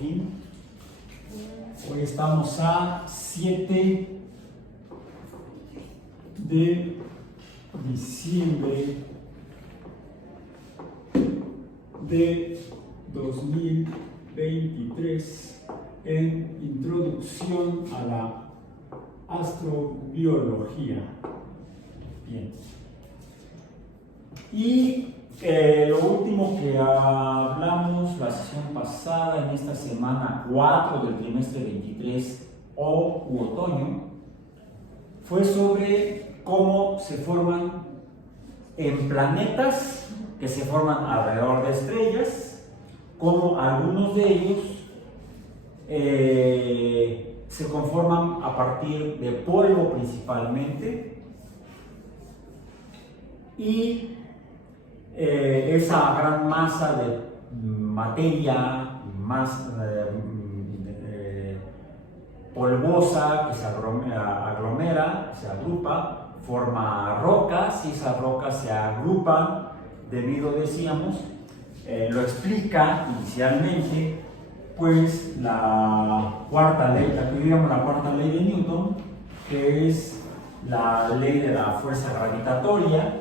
fin. Hoy estamos a 7 de diciembre de 2023 en Introducción a la Astrobiología. Bien. Y lo último que hablamos la sesión pasada, en esta semana 4 del trimestre 23 u otoño, fue sobre cómo se forman en planetas que se forman alrededor de estrellas, cómo algunos de ellos se conforman a partir de polvo principalmente, y esa gran masa de materia más polvosa que se aglomera, se agrupa, forma rocas, y esas rocas se agrupan debido, decíamos, lo explica inicialmente pues la cuarta ley, la que diríamos la cuarta ley de Newton, que es la ley de la fuerza gravitatoria,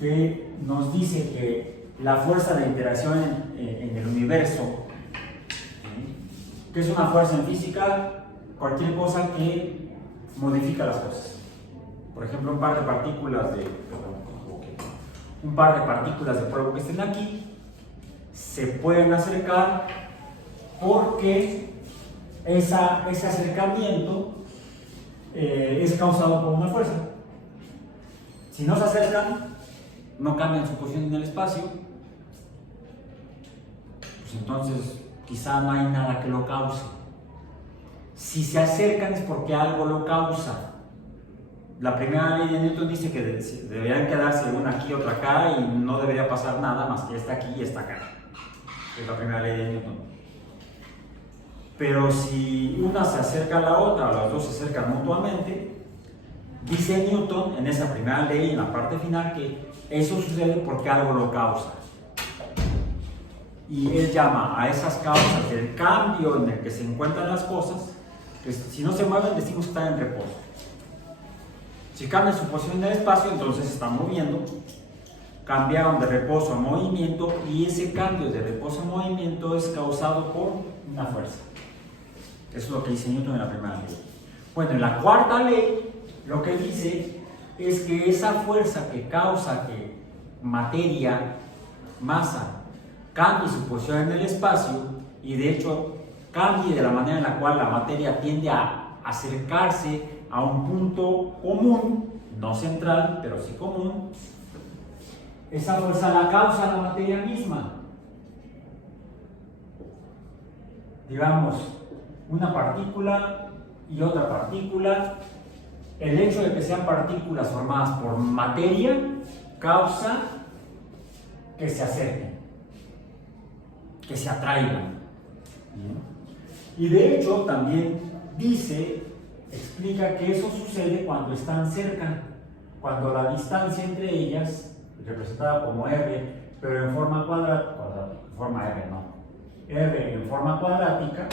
que nos dice que la fuerza de interacción en el universo, que es una fuerza en física, cualquier cosa que modifica las cosas. Por ejemplo, un par de partículas de polvo que estén aquí se pueden acercar porque ese acercamiento es causado por una fuerza. Si no se acercan, no cambian su posición en el espacio, pues entonces quizá no hay nada que lo cause. Si se acercan es porque algo lo causa. La primera ley de Newton dice que deberían quedarse una aquí y otra acá y no debería pasar nada más que esta aquí y esta acá. Es la primera ley de Newton. Pero si una se acerca a la otra, o las dos se acercan mutuamente, dice Newton en esa primera ley, en la parte final, que eso sucede porque algo lo causa. Y él llama a esas causas del cambio en el que se encuentran las cosas, que si no se mueven decimos que están en reposo. Si cambian su posición en el espacio, entonces se están moviendo. Cambiaron de reposo a movimiento, y ese cambio de reposo a movimiento es causado por una fuerza. Eso es lo que dice Newton en la primera ley. Bueno, en la cuarta ley, lo que dice es que esa fuerza que causa que materia, masa, cambie su posición en el espacio, y de hecho cambie de la manera en la cual la materia tiende a acercarse a un punto común, no central, pero sí común, esa fuerza la causa la materia misma. Digamos, una partícula y otra partícula, el hecho de que sean partículas formadas por materia causa que se acerquen, que se atraigan. Y de hecho también explica que eso sucede cuando están cerca, cuando la distancia entre ellas, representada como R, pero en forma R en forma cuadrática,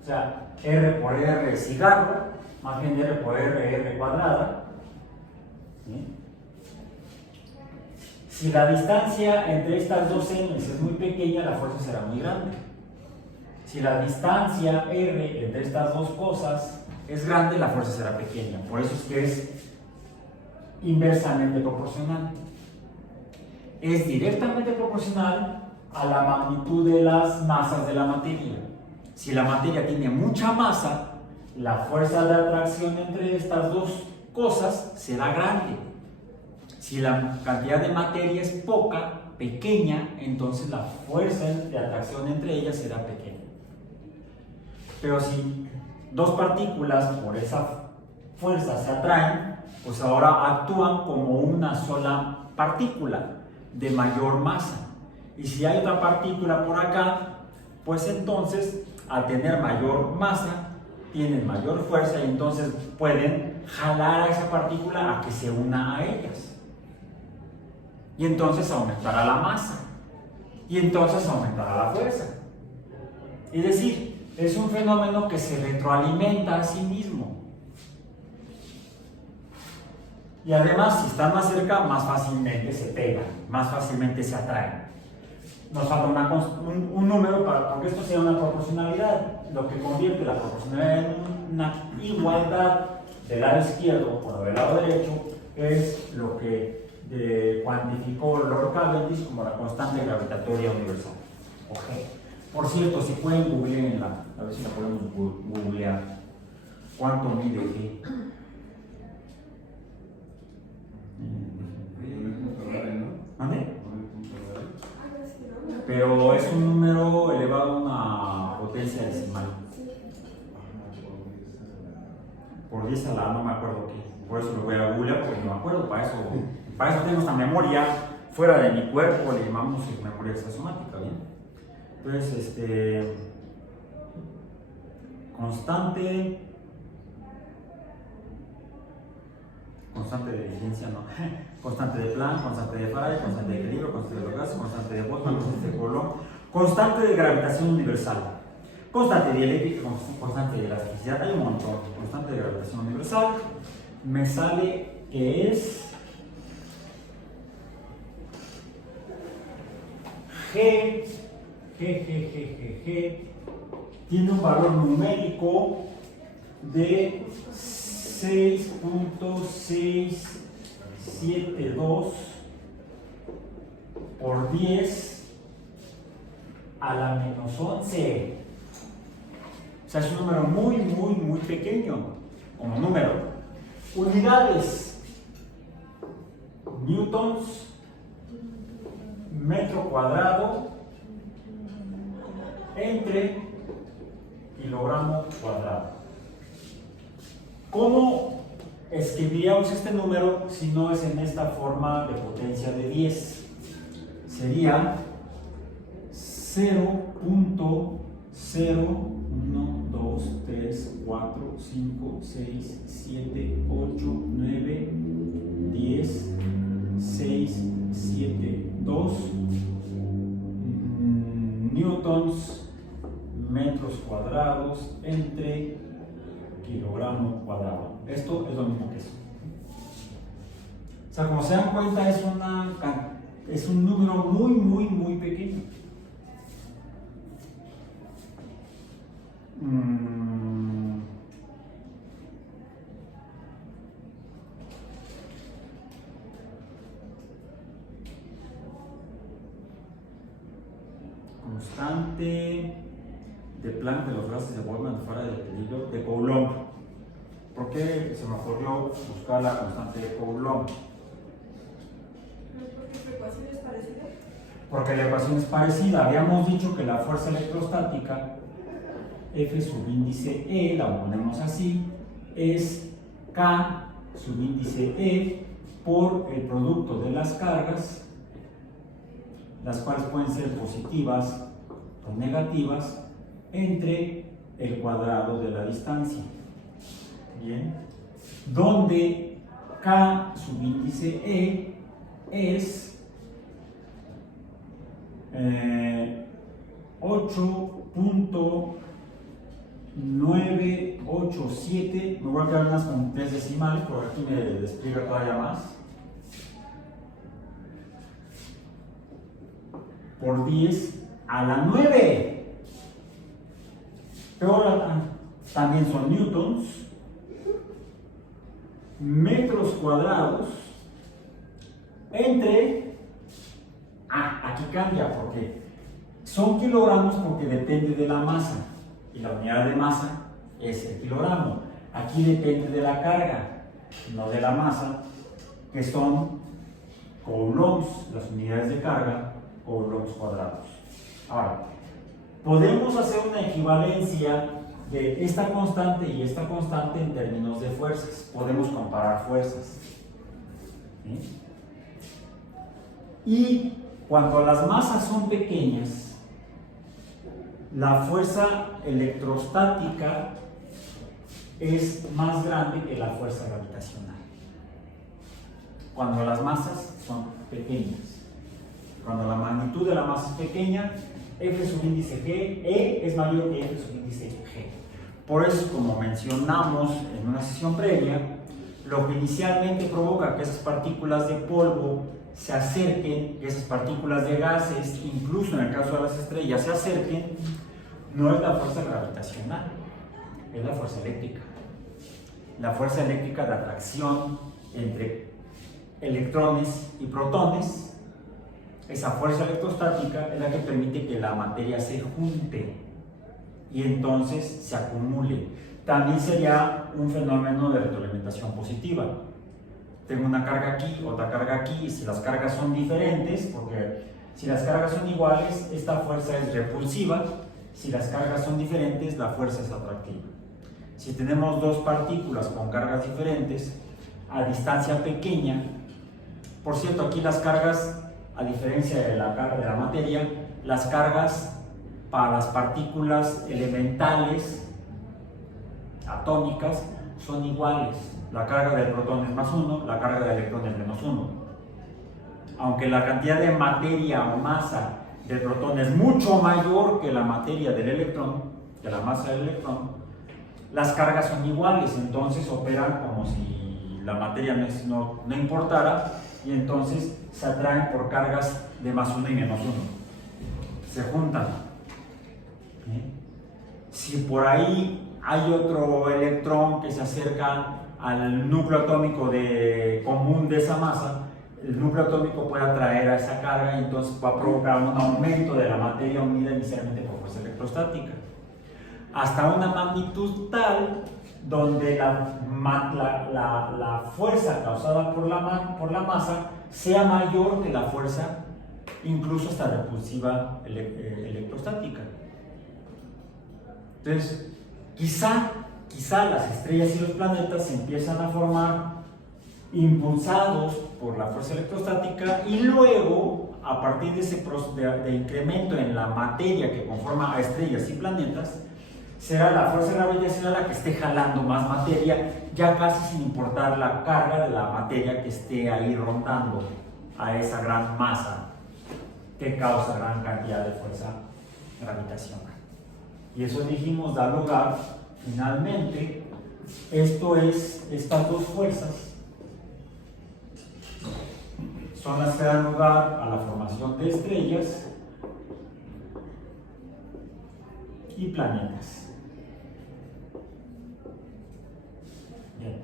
o sea, R por R cigarro, más bien R por R cuadrada. ¿Sí? Si la distancia entre estas dos señas es muy pequeña, la fuerza será muy grande. Si la distancia R entre estas dos cosas es grande, la fuerza será pequeña. Por eso es que es inversamente proporcional. Es directamente proporcional a la magnitud de las masas de la materia. Si la materia tiene mucha masa, la fuerza de atracción entre estas dos cosas será grande. Si la cantidad de materia es pequeña, entonces la fuerza de atracción entre ellas será pequeña. Pero si dos partículas por esa fuerza se atraen, pues ahora actúan como una sola partícula de mayor masa. Y si hay otra partícula por acá, pues entonces al tener mayor masa tienen mayor fuerza, y entonces pueden jalar a esa partícula a que se una a ellas, y entonces aumentará la masa, y entonces aumentará la fuerza. Es decir, es un fenómeno que se retroalimenta a sí mismo. Y además, si están más cerca, más fácilmente se pegan, más fácilmente se atraen. Nos falta un número para que esto sea una proporcionalidad, lo que convierte la proporcionalidad en una igualdad del lado izquierdo con del lado derecho es lo que cuantificó Lord Cavendish como la constante gravitatoria universal. Okay. Por cierto, si pueden googlearla, a ver si la podemos googlear. ¿Cuánto mide G? ¿Mande? Pero es un número elevado a una potencia decimal. Por 10 a la no me acuerdo qué. Por eso lo voy a googlear porque no me acuerdo. Para eso tengo esta memoria fuera de mi cuerpo, le llamamos memoria extrasomática, ¿bien? Entonces, constante de eficiencia, no. Constante de Planck, constante de Faraday, constante de equilibrio, constante de Lorentz, constante de Boltzmann, constante de Coulomb, constante de gravitación universal, constante dieléctrica, constante de elasticidad, hay un montón. Constante de gravitación universal, me sale que es G, tiene un valor numérico de 6.672 por 10 a la menos 11. O sea, es un número muy pequeño como número. Unidades: newtons, metro cuadrado entre kilogramo cuadrado. ¿Cómo escribiríamos este número si no es en esta forma de potencia de 10? Sería 0.01, 2, 3, 4, 5, 6, 7, 8, 9, 10, 6, 7, 2 newtons metros cuadrados entre kilogramo cuadrado. Esto es lo mismo que eso. O sea, como se dan cuenta, es un número muy pequeño. Constante de Planck de los gases de Boltzmann fuera del equilibrio de Coulomb. ¿Por qué se me ocurrió buscar la constante de Coulomb? ¿Porque la ecuación es parecida? Porque la ecuación es parecida. Habíamos dicho que la fuerza electrostática F subíndice E, la ponemos así, es K subíndice E por el producto de las cargas, las cuales pueden ser positivas o negativas, entre el cuadrado de la distancia. Bien, donde K subíndice E es 8.987, me voy a quedar más con 3 decimales, por aquí me despliega todavía más, por 10 a la 9. Pero también son newtons, metros cuadrados, entre, aquí cambia porque son kilogramos porque depende de la masa y la unidad de masa es el kilogramo. Aquí depende de la carga, no de la masa, que son coulombs, las unidades de carga, coulombs cuadrados. Ahora, podemos hacer una equivalencia de esta constante y esta constante en términos de fuerzas. Podemos comparar fuerzas. ¿Sí? Y cuando las masas son pequeñas, la fuerza electrostática es más grande que la fuerza gravitacional. Cuando las masas son pequeñas. Cuando la magnitud de la masa es pequeña, F subíndice G, E es mayor que F subíndice G. Por eso, como mencionamos en una sesión previa, lo que inicialmente provoca que esas partículas de polvo se acerquen, que esas partículas de gases, incluso en el caso de las estrellas, se acerquen, no es la fuerza gravitacional, es la fuerza eléctrica. La fuerza eléctrica de atracción entre electrones y protones, esa fuerza electrostática es la que permite que la materia se junte y entonces se acumule. También sería un fenómeno de retroalimentación positiva. Tengo una carga aquí, otra carga aquí, y si las cargas son diferentes, porque si las cargas son iguales, esta fuerza es repulsiva, si las cargas son diferentes, la fuerza es atractiva. Si tenemos dos partículas con cargas diferentes, a distancia pequeña, por cierto, aquí las cargas, a diferencia de la carga de la materia, las cargas para las partículas elementales, atómicas, son iguales. La carga del protón es más 1, la carga del electrón es menos 1. Aunque la cantidad de materia o masa del protón es mucho mayor que la materia del electrón, que la masa del electrón, las cargas son iguales, entonces operan como si la materia no importara, y entonces se atraen por cargas de más 1 y menos 1. Se juntan. Si por ahí hay otro electrón que se acerca al núcleo atómico común de esa masa, el núcleo atómico puede atraer a esa carga y entonces va a provocar un aumento de la materia unida inicialmente por fuerza electrostática, hasta una magnitud tal donde la fuerza causada por la masa sea mayor que la fuerza, incluso hasta repulsiva electrostática. Entonces, quizá las estrellas y los planetas se empiezan a formar impulsados por la fuerza electrostática, y luego, a partir de ese de incremento en la materia que conforma a estrellas y planetas, será la fuerza gravitacional la que esté jalando más materia, ya casi sin importar la carga de la materia que esté ahí rondando a esa gran masa que causa gran cantidad de fuerza gravitacional. Y eso, dijimos, da lugar finalmente, estas dos fuerzas son las que dan lugar a la formación de estrellas y planetas. Bien,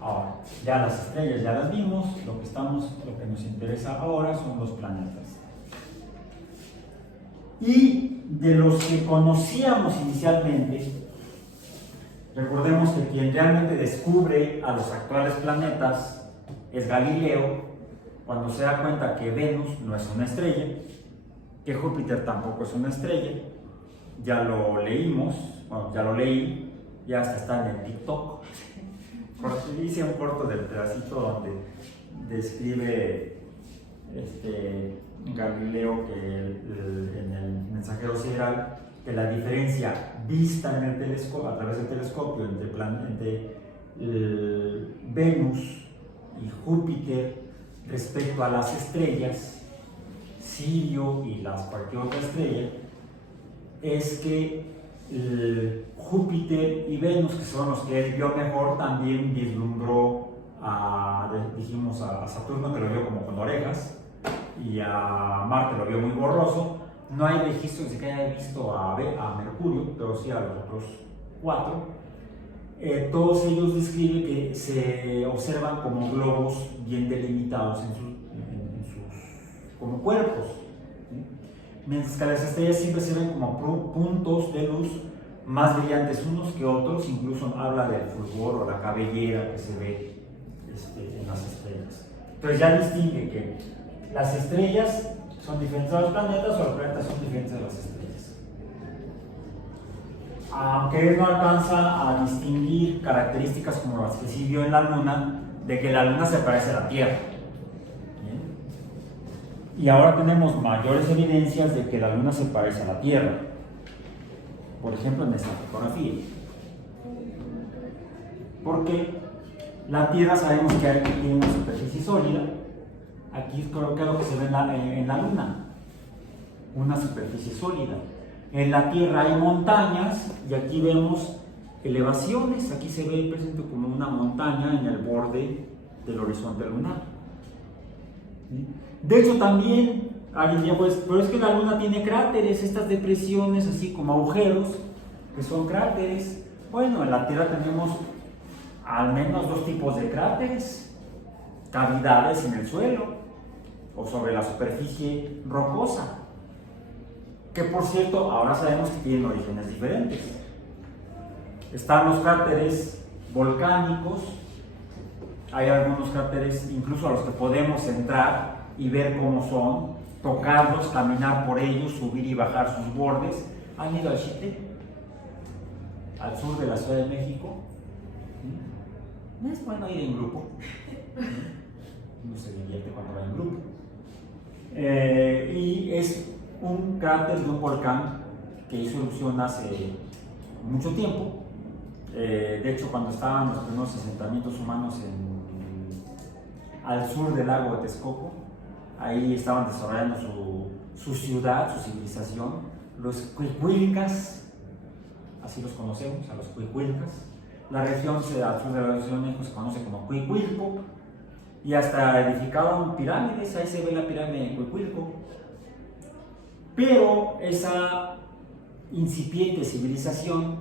ahora, ya las estrellas ya las vimos, lo que nos interesa ahora son los planetas. Y de los que conocíamos inicialmente, recordemos que quien realmente descubre a los actuales planetas es Galileo, cuando se da cuenta que Venus no es una estrella, que Júpiter tampoco es una estrella. Ya lo leímos, bueno, ya lo leí, ya hasta está en el TikTok. Hice un corto del pedacito donde describe Galileo que en el mensajero sideral, que la diferencia vista en el telescopio, a través del telescopio, entre Venus y Júpiter respecto a las estrellas, Sirio y cualquier otra estrella, es que Júpiter y Venus, que son los que él vio mejor, también vislumbró a Saturno, que lo vio como con orejas, y a Marte lo vio muy borroso. No hay registros de que haya visto a Mercurio, pero sí a los otros 4. Todos ellos describen que se observan como globos bien delimitados como cuerpos, ¿sí? Mientras que las estrellas siempre se ven como puntos de luz más brillantes unos que otros. Incluso habla del fulgor o la cabellera que se ve en las estrellas. Entonces ya distingue que las estrellas son diferentes a los planetas, o los planetas son diferentes a las estrellas. Aunque él no alcanza a distinguir características como las que sí vio en la Luna, de que la Luna se parece a la Tierra. ¿Bien? Y ahora tenemos mayores evidencias de que la Luna se parece a la Tierra. Por ejemplo, en esta fotografía. Porque la Tierra sabemos que tiene una superficie sólida. Aquí creo que es lo que se ve en la Luna. una superficie sólida. En la Tierra hay montañas y aquí vemos elevaciones. Aquí se ve presente como una montaña en el borde del horizonte lunar. ¿Sí? De hecho también, alguien diría, pues, pero es que la Luna tiene cráteres, estas depresiones así como agujeros, que son cráteres. Bueno, en la Tierra tenemos al menos dos tipos de cráteres: cavidades en el suelo o sobre la superficie rocosa, que por cierto ahora sabemos que tienen orígenes diferentes. Están los cráteres volcánicos, hay algunos cráteres incluso a los que podemos entrar y ver cómo son, tocarlos, caminar por ellos, subir y bajar sus bordes. ¿Han ido al Chitle? Al sur de la Ciudad de México. ¿Sí? Es bueno ir en grupo. Uno se divierte cuando va en grupo. Y es un cráter de un volcán que hizo erupción hace mucho tiempo. De hecho, cuando estaban los primeros asentamientos humanos al sur del lago de Texcoco, ahí estaban desarrollando su ciudad, su civilización. Los cuicuilcas, así los conocemos, a los cuicuilcas. La región al sur de la Ciudad de México se conoce como Cuicuilco, y hasta edificaron pirámides. Ahí se ve la pirámide de Cuicuilco. Pero esa incipiente civilización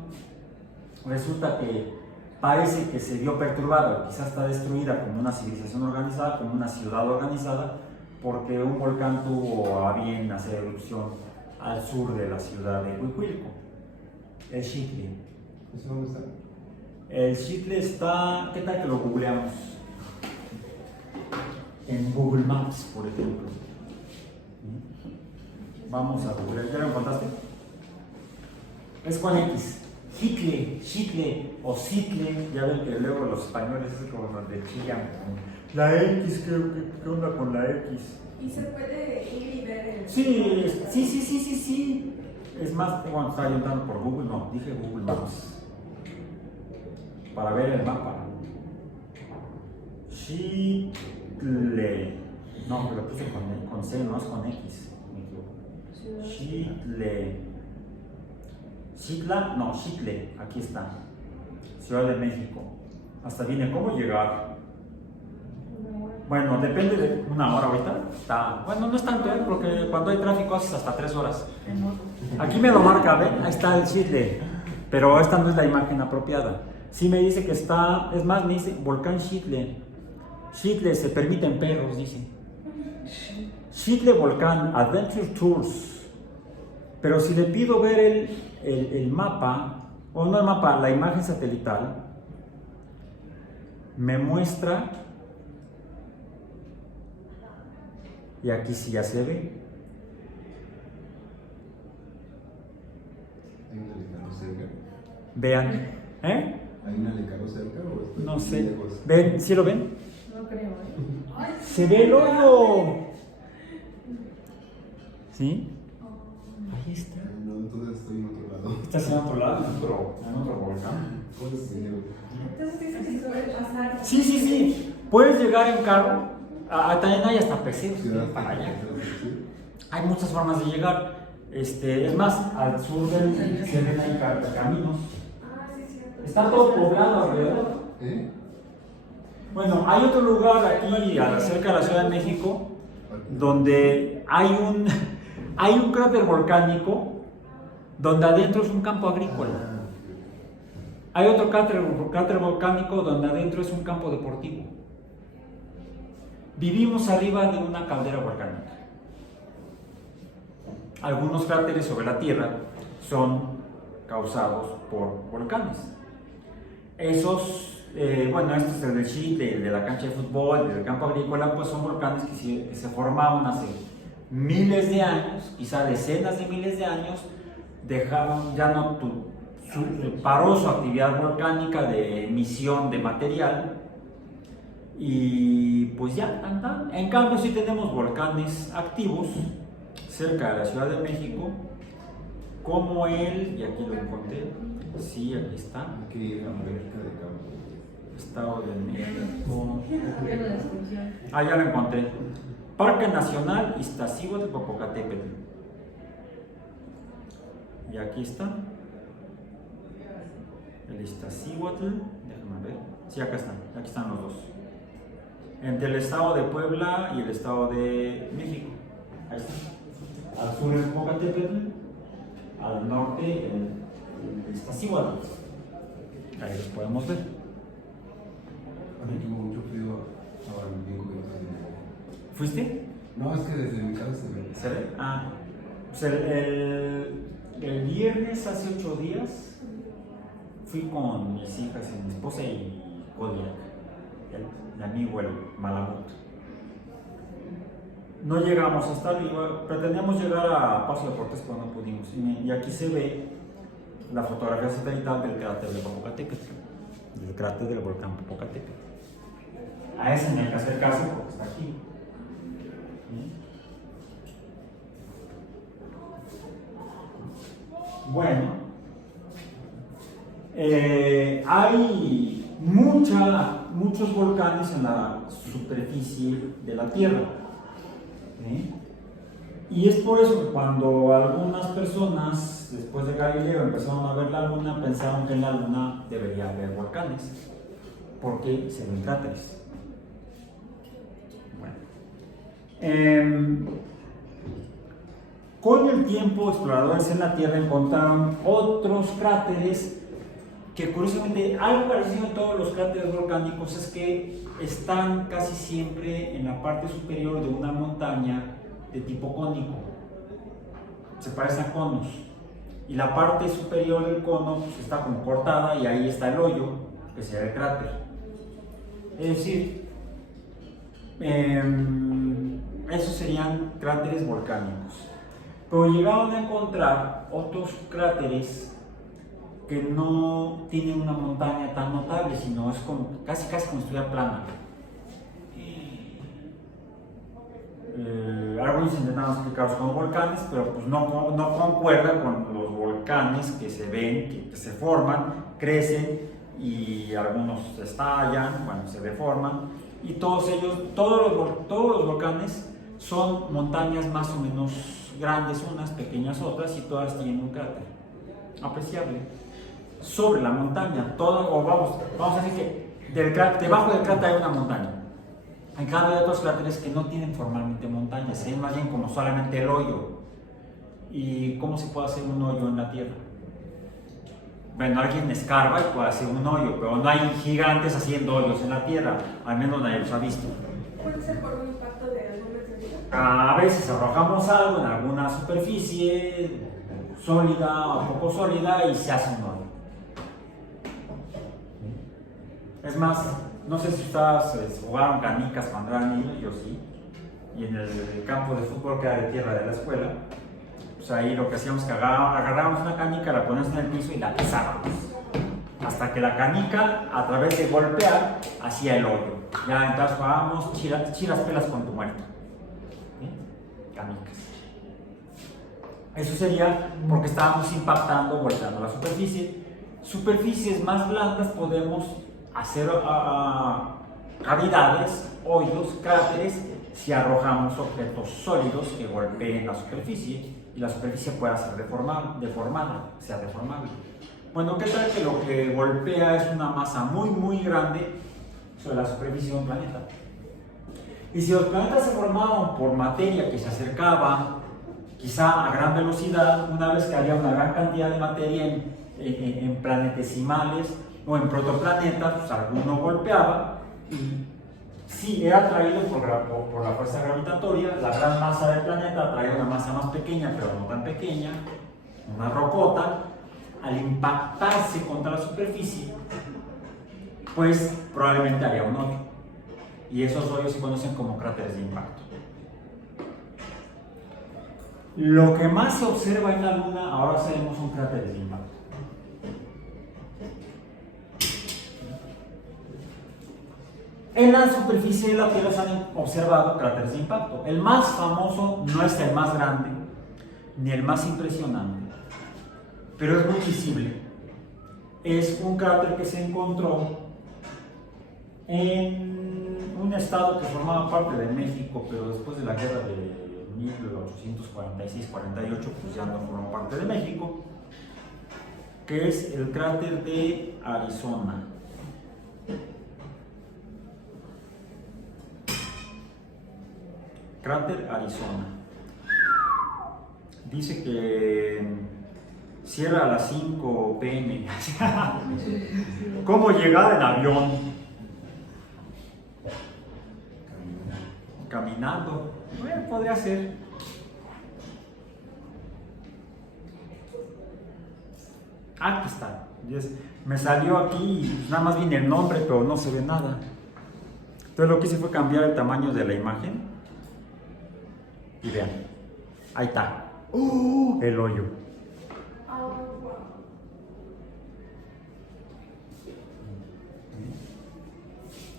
resulta que parece que se vio perturbada, quizás está destruida como una civilización organizada, como una ciudad organizada, porque un volcán tuvo a bien hacer erupción al sur de la ciudad de Cuicuilco, el Chitle. ¿Eso dónde está? El Chitle está, ¿qué tal que lo googleamos? En Google Maps, por ejemplo. Vamos a googlear, ¿ya lo encontraste? Es con X. Chitle o Citle, ya ven que luego los españoles es como donde chillan. La X, ¿qué onda con la X? ¿Y se puede ir y ver el...? Sí. Es más, bueno, estaba yo entrando por Google, no, dije Google Maps. Para ver el mapa. Chitle. No, pero lo puse con C, no es con X. Me equivoco. Chitle, aquí está. Ciudad de México. Hasta viene cómo llegar. Bueno, depende de una hora ahorita. Bueno, no es tanto, porque cuando hay tráfico haces hasta 3 horas. Aquí me lo marca, ¿ven? Ahí está el Chitle. Pero esta no es la imagen apropiada. Sí me dice que está, es más, me dice Volcán Chitle. Chitle, se permiten perros, dice. Chitle Volcán, Adventure Tours. Pero si le pido ver el mapa, o no el mapa, la imagen satelital, me muestra, y aquí sí ya se ve. ¿Hay un alecaro cerca? Vean, ¿Hay un alecaro cerca o estoy no sé. lejos? ¿Ven? ¿Sí lo ven? No creo, Ay, Se ve el hoyo. ¿Sí? Ahí está. No, entonces estoy en otro lado. Estás en otro lado, en otro volcán. ¿Cómo se llama? Entonces dices que se puede pasar. Sí. Puedes llegar en carro. También hay hasta peceros para allá. Hay muchas formas de llegar. Es más, al sur se ven ahí caminos. Ah, sí, cierto. Está todo poblado alrededor. Bueno, hay otro lugar aquí cerca de la Ciudad de México donde hay un cráter volcánico donde adentro es un campo agrícola. Hay otro cráter volcánico donde adentro es un campo deportivo. Vivimos arriba de una caldera volcánica. Algunos cráteres sobre la Tierra son causados por volcanes. Esos, este es el del Chitle, el de la cancha de fútbol, el del campo agrícola, pues son volcanes que se formaron hace miles de años, quizá decenas de miles de años, dejaron, ya no paró su actividad volcánica de emisión de material y pues ya, En cambio sí tenemos volcanes activos cerca de la Ciudad de México, como y aquí lo encontré, sí, aquí está, Aquí en América de Campo. Estado de México. Ya lo encontré. Parque Nacional Iztaccíhuatl Popocatépetl. Y aquí está. El Iztaccíhuatl, déjame ver. Sí, acá están. Aquí están los dos. Entre el estado de Puebla y el estado de México. Ahí está. Al sur el Popocatépetl, al norte el Iztaccíhuatl. Ahí los podemos ver. Ahora tengo mucho frío ahora bien cubierto. ¿Fuiste? No, es que desde mi casa se ve. ¿Se ve? Ah, pues el viernes hace 8 días fui con mis hijas y mi esposa y Kodiak, el amigo, el Malamut. No llegamos hasta arriba, pretendíamos llegar a Paso de Cortés, pero no pudimos. Y aquí se ve la fotografía satelital del cráter de Popocatépetl, del cráter del volcán Popocatépetl. A ese no hay que hacer caso porque está aquí. Bueno, hay muchos volcanes en la superficie de la Tierra. ¿Sí? Y es por eso que cuando algunas personas, después de Galileo, empezaron a ver la Luna, pensaron que en la Luna debería haber volcanes, porque se ven cráteres. Bueno. Con el tiempo, exploradores en la Tierra encontraron otros cráteres que, curiosamente, algo parecido a todos los cráteres volcánicos es que están casi siempre en la parte superior de una montaña de tipo cónico. Se parecen a conos. Y la parte superior del cono pues, está como cortada y ahí está el hoyo, que sería el cráter. Es decir, esos serían cráteres volcánicos. Pero llegaron a encontrar otros cráteres que no tienen una montaña tan notable, sino es como, casi como si estuviera plana. Algunos intentaron explicarlos como volcanes, pero pues no concuerda con los volcanes que se ven, que se forman, crecen y algunos estallan, bueno, se deforman, y todos los volcanes son montañas más o menos grandes unas, pequeñas otras, y todas tienen un cráter apreciable sobre la montaña. Vamos a decir que debajo del cráter hay una montaña. En cambio hay otros cráteres que no tienen formalmente montañas, se ven más bien como solamente el hoyo. ¿Y cómo se puede hacer un hoyo en la Tierra? Bueno, alguien escarba y puede hacer un hoyo, pero no hay gigantes haciendo hoyos en la Tierra, al menos nadie los ha visto. ¿Puede ser por un impacto de algún meteorito? A veces arrojamos algo en alguna superficie sólida o poco sólida y se hace un hoyo. Es más, no sé si ustedes jugaron canicas cuando eran niños, yo sí, y en el campo de fútbol que era de tierra de la escuela, pues ahí lo que hacíamos es que agarrábamos una canica, la poníamos en el piso y la pisábamos, hasta que la canica, a través de golpear, hacía el hoyo. Ya entonces jugábamos chiras pelas con tu muerto. ¿Sí? Canicas. Eso sería porque estábamos impactando, golpeando la superficie. Superficies más blandas podemos hacer cavidades, hoyos, cráteres, si arrojamos objetos sólidos que golpeen la superficie y la superficie pueda ser sea deformable. Bueno, ¿qué tal que lo que golpea es una masa muy grande sobre la superficie de un planeta? Y si los planetas se formaban por materia que se acercaba quizá a gran velocidad, una vez que había una gran cantidad de materia en planetesimales o en protoplanetas, pues alguno golpeaba y sí, era atraído por la fuerza gravitatoria. La gran masa del planeta atraía una masa más pequeña, pero no tan pequeña, una rocota. Al impactarse contra la superficie, pues probablemente había un hoyo. Y esos hoyos se conocen como cráteres de impacto. Lo que más se observa en la Luna, ahora sabemos, son cráteres de impacto. En la superficie de la Tierra se han observado cráteres de impacto. El más famoso no es el más grande, ni el más impresionante, pero es muy visible. Es un cráter que se encontró en un estado que formaba parte de México, pero después de la guerra de 1846-48, pues ya no formó parte de México. que es el cráter de Arizona. Cráter Arizona. Dice que cierra a las 5 p.m. ¿Cómo llegar en avión? Caminando. Bueno, podría ser. Aquí está. Me salió aquí y nada más viene el nombre, pero no se ve nada. Entonces lo que hice fue cambiar el tamaño de la imagen. Y vean. Ahí está. El hoyo. Ah, wow.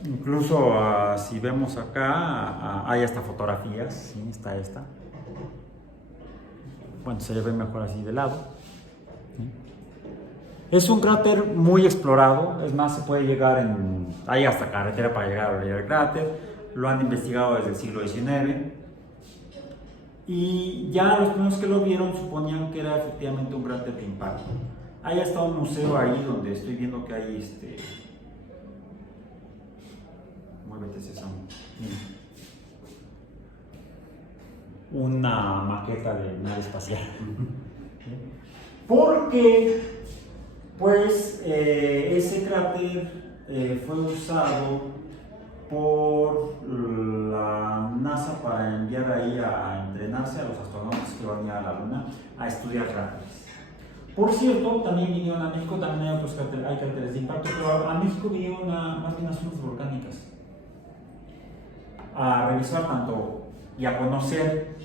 Incluso si vemos acá, hay hasta fotografías. Sí, está esta. Bueno, se ve mejor así de lado. ¿Sí? Es un cráter muy explorado, es más, se puede llegar hay hasta carretera para llegar a la orilla del cráter, lo han investigado desde el siglo XIX, y ya los primeros que lo vieron suponían que era efectivamente un cráter de impacto. Hay hasta un museo ahí donde estoy viendo que hay muévete César, una maqueta de nave espacial. Porque pues ese cráter fue usado por la NASA para enviar ahí a entrenarse a los astronautas que van a ir a la Luna a estudiar cráteres. Por cierto, también vinieron a México, también hay otros cráteres, hay cráteres de impacto, pero a México vinieron más bien a zonas volcánicas a revisar tanto y a conocer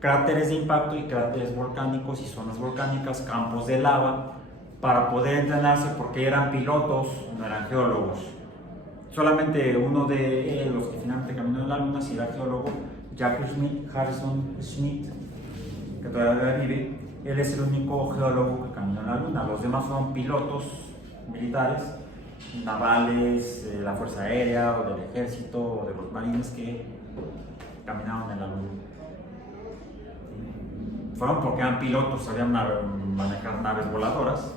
cráteres de impacto y cráteres volcánicos y zonas volcánicas, campos de lava, para poder entrenarse, porque eran pilotos, no eran geólogos. Solamente uno de los que finalmente caminó en la Luna sí era geólogo, Jack Harrison Schmitt, que todavía vive. Él es el único geólogo que caminó en la Luna. Los demás son pilotos militares, navales, de la Fuerza Aérea o del Ejército o de los marines que caminaron en la Luna. Fueron porque eran pilotos, sabían manejar naves voladoras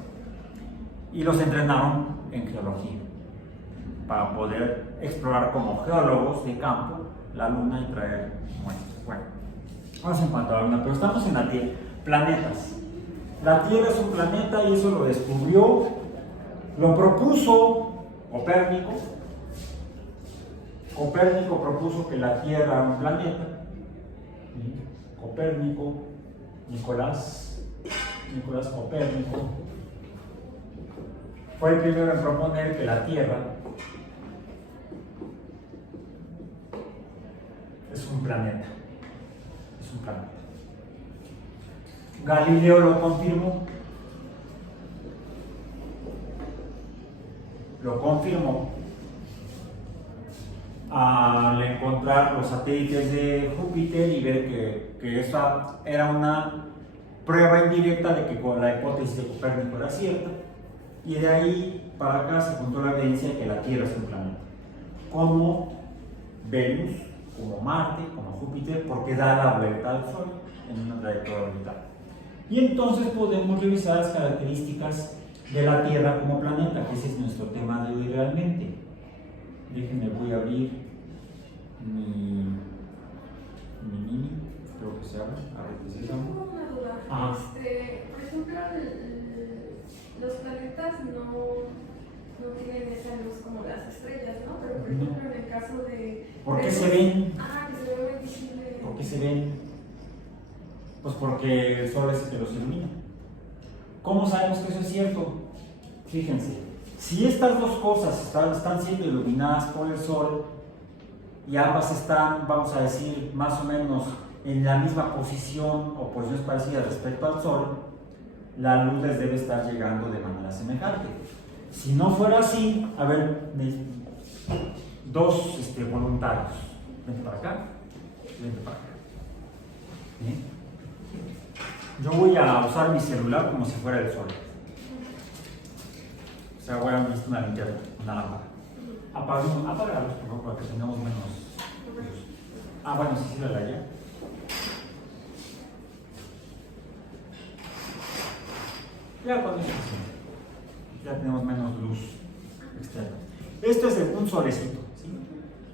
y los entrenaron en geología para poder explorar como geólogos de campo la Luna y traer muestras. Bueno, vamos en cuanto a la Luna, pero estamos en la Tierra. Planetas. La Tierra es un planeta y eso lo descubrió, lo propuso Copérnico. Copérnico propuso que la Tierra era un planeta. Copérnico, Nicolás Copérnico, fue el primero en proponer que la Tierra es un planeta. Galileo lo confirmó al encontrar los satélites de Júpiter y ver que esa era una prueba indirecta de que la hipótesis de Copérnico era cierta, y de ahí para acá se juntó la evidencia de que la Tierra es un planeta, como Venus, como Marte, como Júpiter, porque da la vuelta al Sol en una trayectoria orbital. Y entonces podemos revisar las características de la Tierra como planeta, que ese es nuestro tema de hoy realmente. Déjenme, voy a abrir mi mini, espero que se abra. Tengo una duda. Ajá. Por ejemplo, los planetas no tienen esa luz como las estrellas, ¿no? Pero por ejemplo, en el caso de... ¿Por qué se ven? Que se ve muy visible. ¿Por qué se ven? Pues porque el Sol es el que los ilumina. ¿Cómo sabemos que eso es cierto? Fíjense, si estas dos cosas están siendo iluminadas por el Sol y ambas están, vamos a decir, más o menos en la misma posición o posiciones parecidas respecto al Sol, la luz les debe estar llegando de manera semejante. Si no fuera así, a ver, dos voluntarios, vente para acá, vente para acá. ¿Bien? Yo voy a usar mi celular como si fuera el Sol. O sea, voy a necesitar una linterna, una lámpara. Apágalos, por favor, para que tengamos menos luz. Bueno, sí, la ya. Ya con esto sí. Ya tenemos menos luz externa. Esto es un solecito, ¿sí?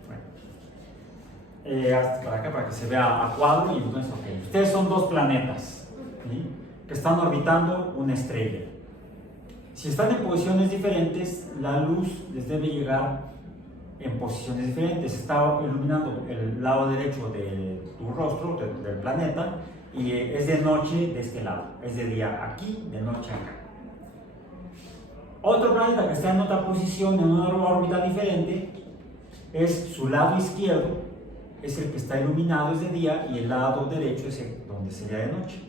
Bueno. Hasta para acá para que se vea a cuadro y entonces, ok. Ustedes son dos planetas, ¿sí? Que están orbitando una estrella. Si están en posiciones diferentes, la luz les debe llegar en posiciones diferentes. Está iluminando el lado derecho de tu rostro, del planeta, y es de noche de este lado, es de día aquí, de noche acá. Otro planeta que está en otra posición, en una órbita diferente, es su lado izquierdo, es el que está iluminado, es de día, y el lado derecho es el donde sería de noche.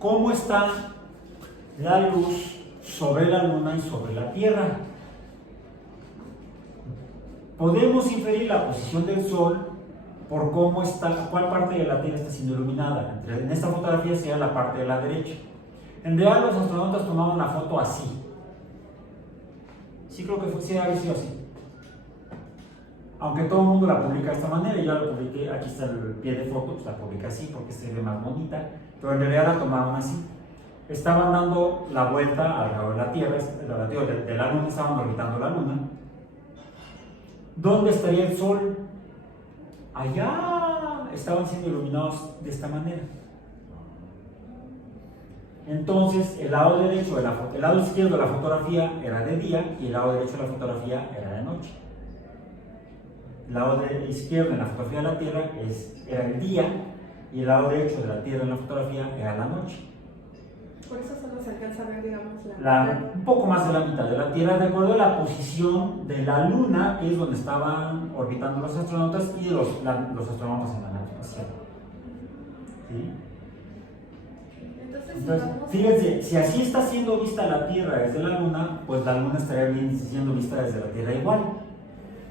¿Cómo está la luz sobre la luna y sobre la Tierra? Podemos inferir la posición del Sol por cómo está, cuál parte de la Tierra está siendo iluminada. En esta fotografía sería la parte de la derecha. En realidad los astronautas tomaban la foto así. Sí creo que sí había sido así. Aunque todo el mundo la publica de esta manera, yo la publiqué, aquí está el pie de foto, pues la publiqué así porque se ve más bonita, pero en realidad la tomaban así. Estaban dando la vuelta alrededor de la Tierra, de la Luna, estaban orbitando la Luna. ¿Dónde estaría el Sol? Allá estaban siendo iluminados de esta manera. Entonces, el lado derecho el lado izquierdo de la fotografía era de día y el lado derecho de la fotografía era de noche. El lado izquierdo en la fotografía de la Tierra era el día y el lado derecho de la Tierra en la fotografía era la noche. Por eso solo se alcanza a ver, digamos, Un poco más de la mitad de la Tierra, de acuerdo a la posición de la Luna, que es donde estaban orbitando los astronautas y los astronautas en la nave espacial. ¿Sí? Entonces, fíjense, si así está siendo vista la Tierra desde la Luna, pues la Luna estaría siendo vista desde la Tierra igual.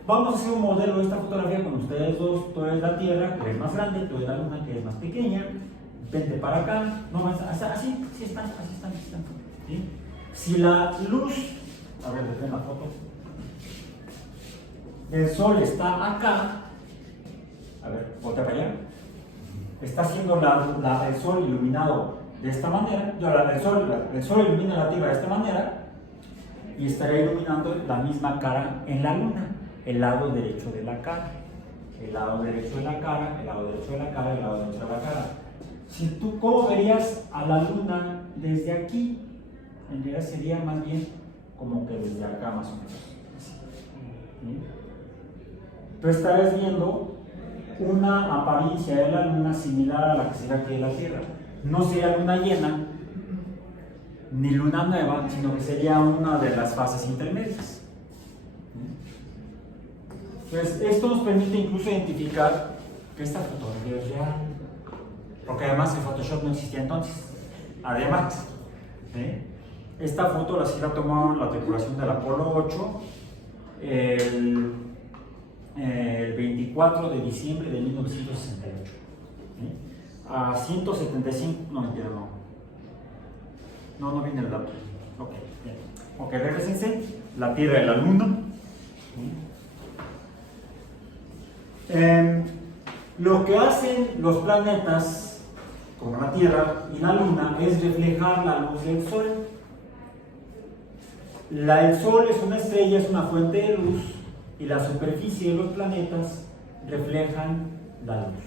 Vamos a hacer un modelo de esta fotografía con ustedes dos. Tú eres la Tierra, que es más grande, tú eres la Luna, que es más pequeña. Vente para acá, no más, así están. ¿Sí? Si la luz, a ver, detén la foto. El Sol está acá, a ver, voltea para allá. Está siendo el Sol iluminado de esta manera. El Sol ilumina la Tierra de esta manera y estaría iluminando la misma cara en la Luna, el lado derecho de la cara. El lado derecho de la cara, el lado derecho de la cara, el lado derecho de la cara. ¿Cómo verías a la Luna desde aquí? En realidad sería más bien como que desde acá más o menos. ¿Sí? Tú estarías viendo una apariencia de la Luna similar a la que sería aquí de la Tierra. No sería luna llena, ni luna nueva, sino que sería una de las fases intermedias. Pues esto nos permite incluso identificar que esta fotografía es real. Porque además el Photoshop no existía entonces. Además, esta foto la tomaron la tripulación del Apolo 8 el 24 de diciembre de 1968. A 175, no mentira, no viene el dato. Ok, bien. Ok, regresense. La Tierra y la Luna. Lo que hacen los planetas como la Tierra y la Luna es reflejar la luz del Sol. El Sol es una estrella, es una fuente de luz y la superficie de los planetas reflejan la luz.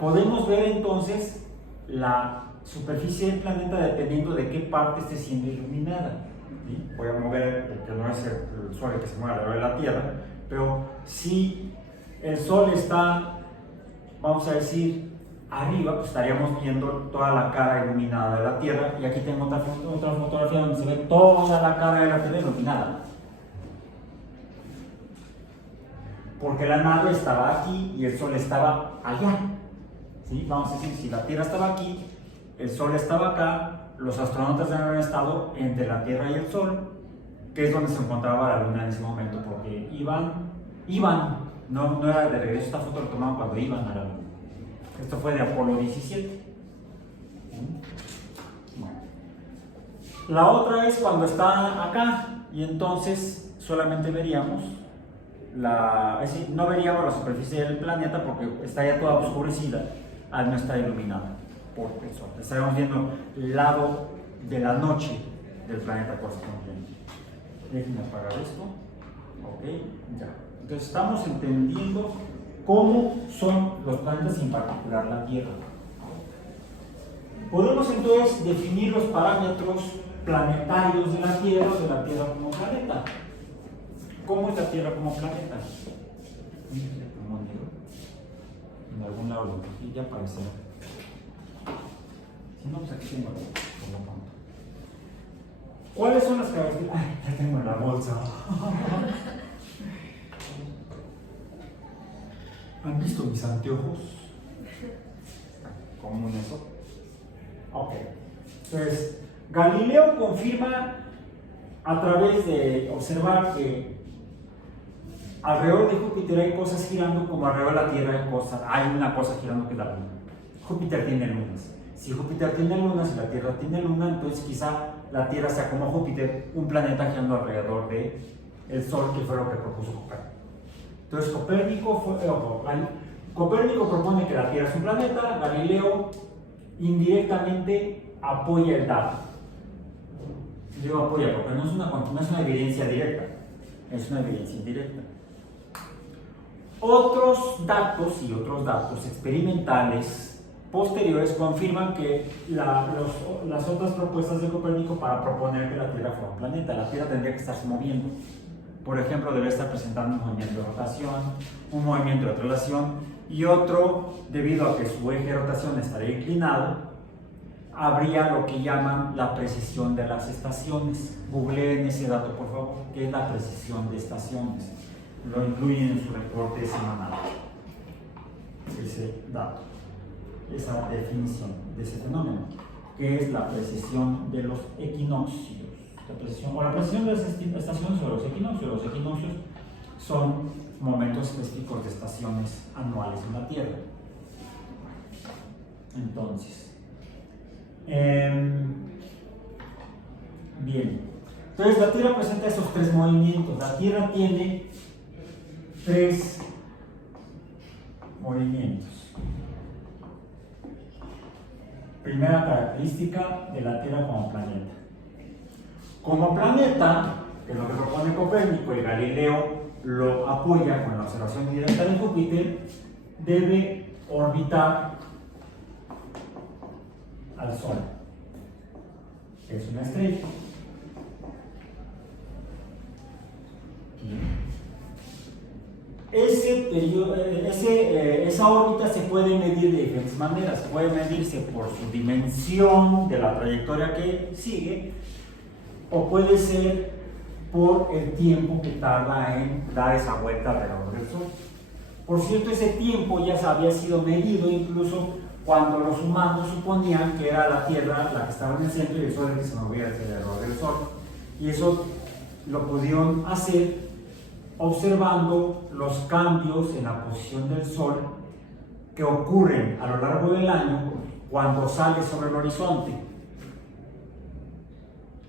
Podemos ver entonces la superficie del planeta dependiendo de qué parte esté siendo iluminada. ¿Sí? Voy a mover, que no es el Sol el que se mueve alrededor de la Tierra, pero si el Sol está, vamos a decir, arriba, pues estaríamos viendo toda la cara iluminada de la Tierra, y aquí tengo otra fotografía donde se ve toda la cara de la Tierra iluminada. Porque la nave estaba aquí y el Sol estaba allá. ¿Sí? Vamos a decir, si la Tierra estaba aquí, el Sol estaba acá, los astronautas deben haber estado entre la Tierra y el Sol, que es donde se encontraba la Luna en ese momento, porque no era de regreso. Esta foto la tomaban cuando iban a la Luna. Esto fue de Apolo 17. Bueno. La otra es cuando está acá, y entonces solamente veríamos es decir, no veríamos la superficie del planeta porque está ya toda oscurecida al no estar iluminada. por el Sol. Estaremos viendo el lado de la noche del planeta correspondiente. Déjenme apagar esto. Ok, ya. Entonces estamos entendiendo cómo son los planetas y en particular la Tierra. Podemos entonces definir los parámetros planetarios de la Tierra como planeta. ¿Cómo es la Tierra como planeta? Como negro. En algún lado aquí ya aparecerá. Si no, pues aquí tengo como punto. ¿Cuáles son las características? Ay, ya tengo en la bolsa. ¿Han visto mis anteojos? ¿Común eso? Ok. Entonces, Galileo confirma a través de observar que alrededor de Júpiter hay cosas girando como alrededor de la Tierra hay una cosa girando que es la Luna. Júpiter tiene lunas. Si Júpiter tiene lunas y la Tierra tiene luna, entonces quizá la Tierra sea como Júpiter, un planeta girando alrededor del Sol, que fue lo que propuso Copérnico. Entonces Copérnico propone que la Tierra es un planeta, Galileo indirectamente apoya el dato. Yo apoya porque no es una evidencia directa, es una evidencia indirecta. Otros datos experimentales posteriores confirman que las otras propuestas de Copérnico para proponer que la Tierra fuera un planeta, la Tierra tendría que estarse moviendo. Por ejemplo, debe estar presentando un movimiento de rotación, un movimiento de traslación y otro, debido a que su eje de rotación estaría inclinado, habría lo que llaman la precesión de las estaciones. Googleen ese dato, por favor, que es la precesión de estaciones. Lo incluyen en su reporte semanal. Ese dato, esa definición de ese fenómeno, que es la precesión de los equinoccios. La precesión de las estaciones o los equinoccios. Los equinoccios son momentos específicos de estaciones anuales en la Tierra. Entonces, bien. Entonces la Tierra presenta esos tres movimientos. La Tierra tiene tres movimientos. Primera característica de la Tierra como planeta. Como planeta, que es lo que propone Copérnico y Galileo lo apoya con la observación directa de Júpiter, debe orbitar al Sol, que es una estrella. Esa órbita se puede medir de diferentes maneras. Puede medirse por su dimensión de la trayectoria que sigue, o puede ser por el tiempo que tarda en dar esa vuelta alrededor del Sol. Por cierto, ese tiempo ya había sido medido incluso cuando los humanos suponían que era la Tierra la que estaba en el centro y el Sol el que se movía alrededor del Sol. Y eso lo pudieron hacer observando los cambios en la posición del Sol que ocurren a lo largo del año cuando sale sobre el horizonte.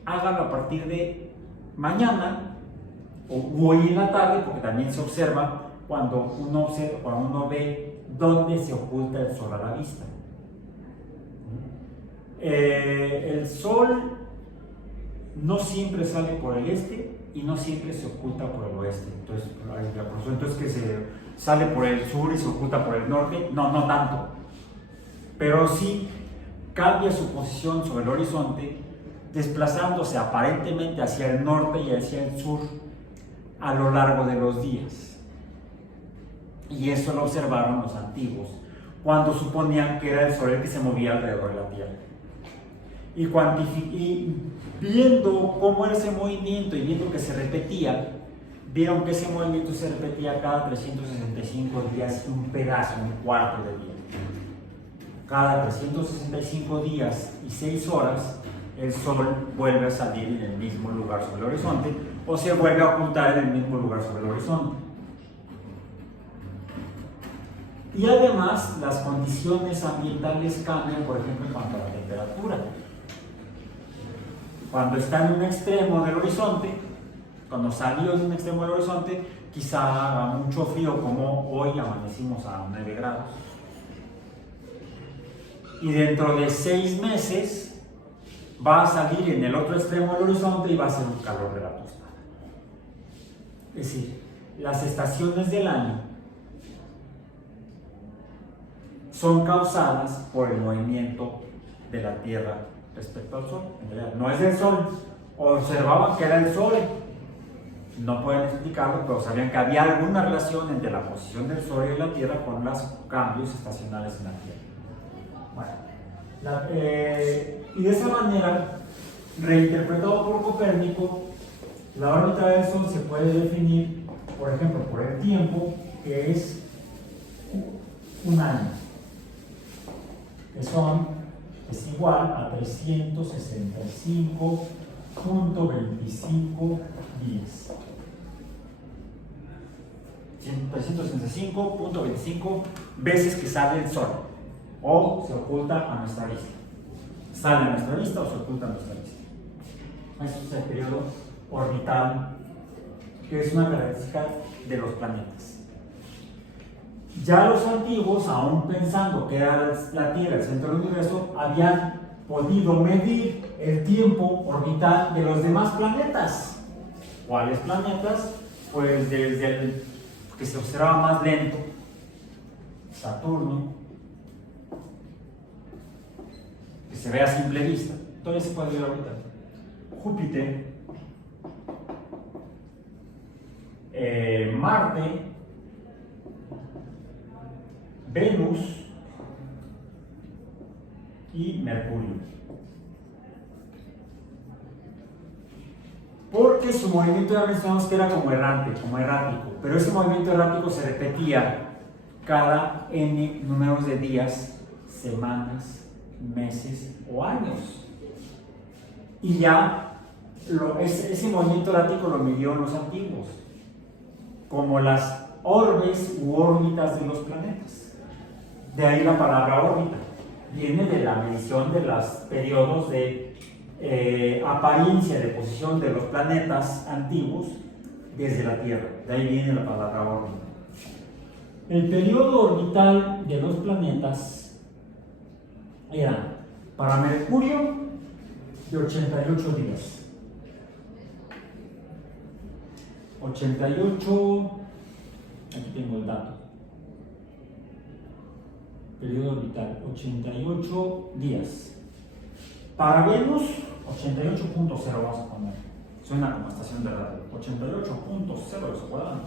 Háganlo a partir de mañana o hoy en la tarde, porque también se observa cuando uno ve dónde se oculta el Sol a la vista. El Sol no siempre sale por el este y no siempre se oculta por el oeste. Entonces que se sale por el sur y se oculta por el norte, no tanto. Pero sí cambia su posición sobre el horizonte, desplazándose aparentemente hacia el norte y hacia el sur a lo largo de los días. Y eso lo observaron los antiguos cuando suponían que era el Sol el que se movía alrededor de la Tierra. Y viendo cómo era ese movimiento y viendo que se repetía, vieron que ese movimiento se repetía cada 365 días un pedazo, un cuarto de día. Cada 365 días y 6 horas, el Sol vuelve a salir en el mismo lugar sobre el horizonte o se vuelve a ocultar en el mismo lugar sobre el horizonte. Y además, las condiciones ambientales cambian, por ejemplo, en cuanto a la temperatura. Cuando está en un extremo del horizonte, cuando salió en un extremo del horizonte, quizá haga mucho frío, como hoy amanecimos a 9 grados. y dentro de 6 meses va a salir en el otro extremo del horizonte y va a ser un calor de la tostada. Es decir, las estaciones del año son causadas por el movimiento de la Tierra respecto al Sol. En realidad, no es el Sol. Observaban que era el Sol. No pueden explicarlo, pero sabían que había alguna relación entre la posición del Sol y la Tierra con los cambios estacionales en la Tierra. Bueno, y de esa manera, reinterpretado por Copérnico, la órbita del Sol se puede definir, por ejemplo, por el tiempo, que es un año. Que es igual a 365.25 días. 365.25 veces que sale el Sol o se oculta a nuestra vista. Sale a nuestra vista o se oculta a nuestra vista. Eso es el periodo orbital, que es una característica de los planetas. Ya los antiguos, aún pensando que era la Tierra el centro del universo, habían podido medir el tiempo orbital de los demás planetas. ¿Cuáles planetas? Pues desde el que se observaba más lento, Saturno, que se ve a simple vista, todavía se puede ver ahorita, Júpiter, Marte, Venus y Mercurio. Porque su movimiento ya mencionamos que era como errante, como errático, pero ese movimiento errático se repetía cada n números de días, semanas, meses o años. Y ya ese movimiento errático lo midieron los antiguos, como las orbes u órbitas de los planetas. De ahí la palabra órbita. Viene de la medición de los periodos de apariencia de posición de los planetas antiguos desde la Tierra. De ahí viene la palabra órbita. El periodo orbital de los planetas era para Mercurio de 88 días. 88, aquí tengo el dato. Periodo orbital, 88 días. Para Venus, 88.0 vamos a poner. Suena como estación de radio. 88.0, ¿se acuerdan?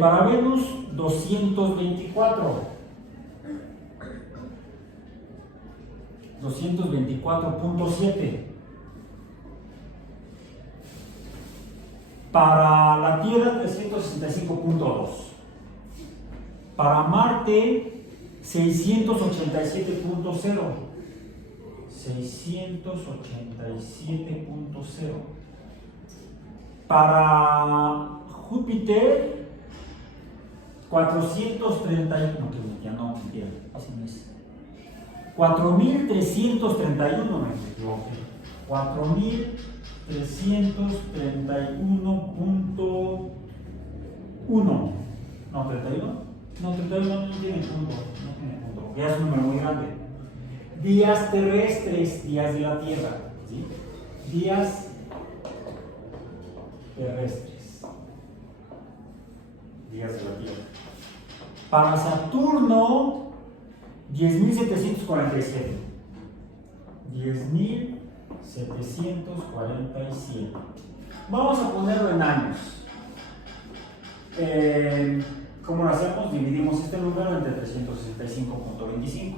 Para Venus, 224. 224.7. Para la Tierra, 365.2. Para Marte, 687.0. 687.0. Para Júpiter, 431. No, ya no, mentira, así no es. 4.331, me equivoqué. 4.331.1. No, 31. No, 31 no tiene punto. No tiene punto. Ya es un número muy grande. Días terrestres, días de la Tierra. ¿Sí? Días terrestres. Días de la Tierra. Para Saturno, 10.747. 10.747. Vamos a ponerlo en años. ¿Cómo lo hacemos? Dividimos este número entre 365.25.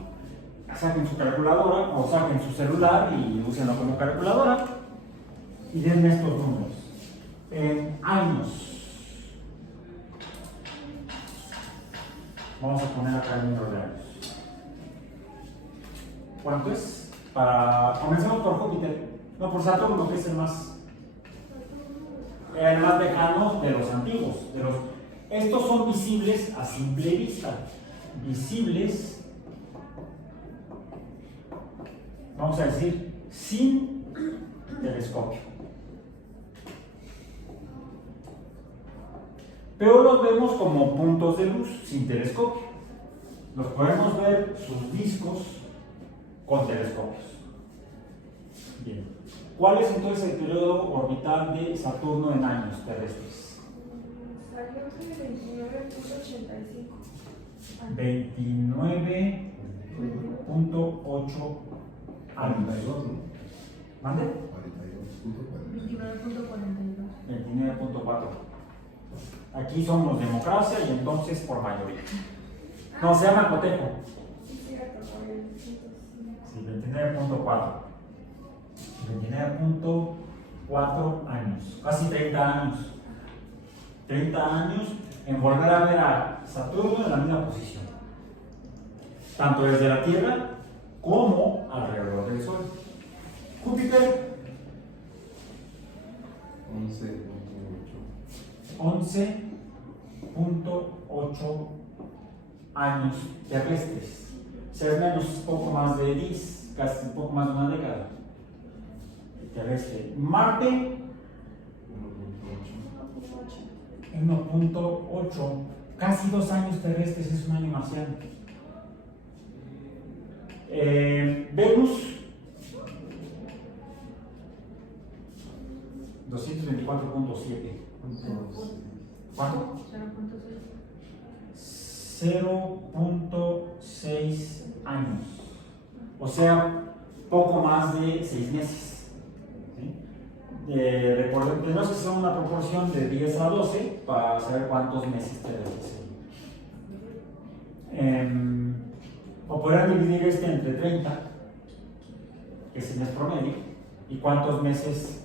Saquen su calculadora o saquen su celular y úsenlo como calculadora y denme estos números. En años. Vamos a poner acá el número de años. ¿Cuánto es? Comencemos por Júpiter. No, por Saturno, que es el más lejano de los antiguos. Estos son visibles a simple vista. Visibles, vamos a decir, sin telescopio. Pero los vemos como puntos de luz sin telescopio. los podemos ver sus discos con telescopios. Bien. ¿Cuál es entonces el periodo orbital de Saturno en años terrestres? Salió de 29.85. 29.8 años. 42, ¿no? ¿Mande? 42.4. 29.4. Aquí somos democracia y entonces por mayoría. No, se llama cotejo. Sí, cierto, por el 105. Sí, 29.4. 29.4 años. Casi 30 años. 30 años en volver a ver a Saturno en la misma posición. Tanto desde la Tierra como alrededor del Sol. Júpiter, 11.8 años terrestres. O sea, es menos, poco más de 10, casi un poco más de una década terrestre. Marte, 1.8, casi 2 años terrestres, es un año marciano. Venus, 224.7. ¿Cuánto? 0.6 años. O sea, poco más de 6 meses. ¿Sí? Recordemos, tenemos que hacer una proporción de 10 a 12 para saber cuántos meses terrestres. O podrán dividir este entre 30, que es el mes promedio, y cuántos meses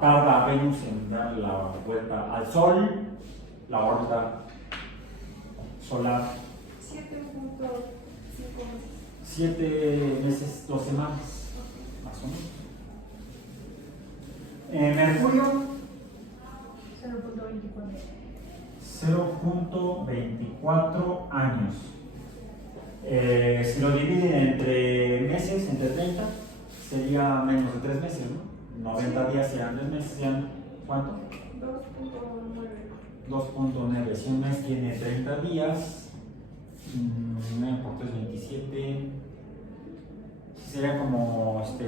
tarda Venus en dar la vuelta al Sol, la órbita solar. 7.5 meses. 7 meses, 2 semanas, más o menos. Mercurio, 0.24 años. Si lo dividen entre meses, entre 30, sería menos de 3 meses, ¿no? 90 días serían 3 meses, serían ¿cuánto? 2.9. 2.9. Si un mes tiene 30 días, 9 por 3, 27. Sería como menos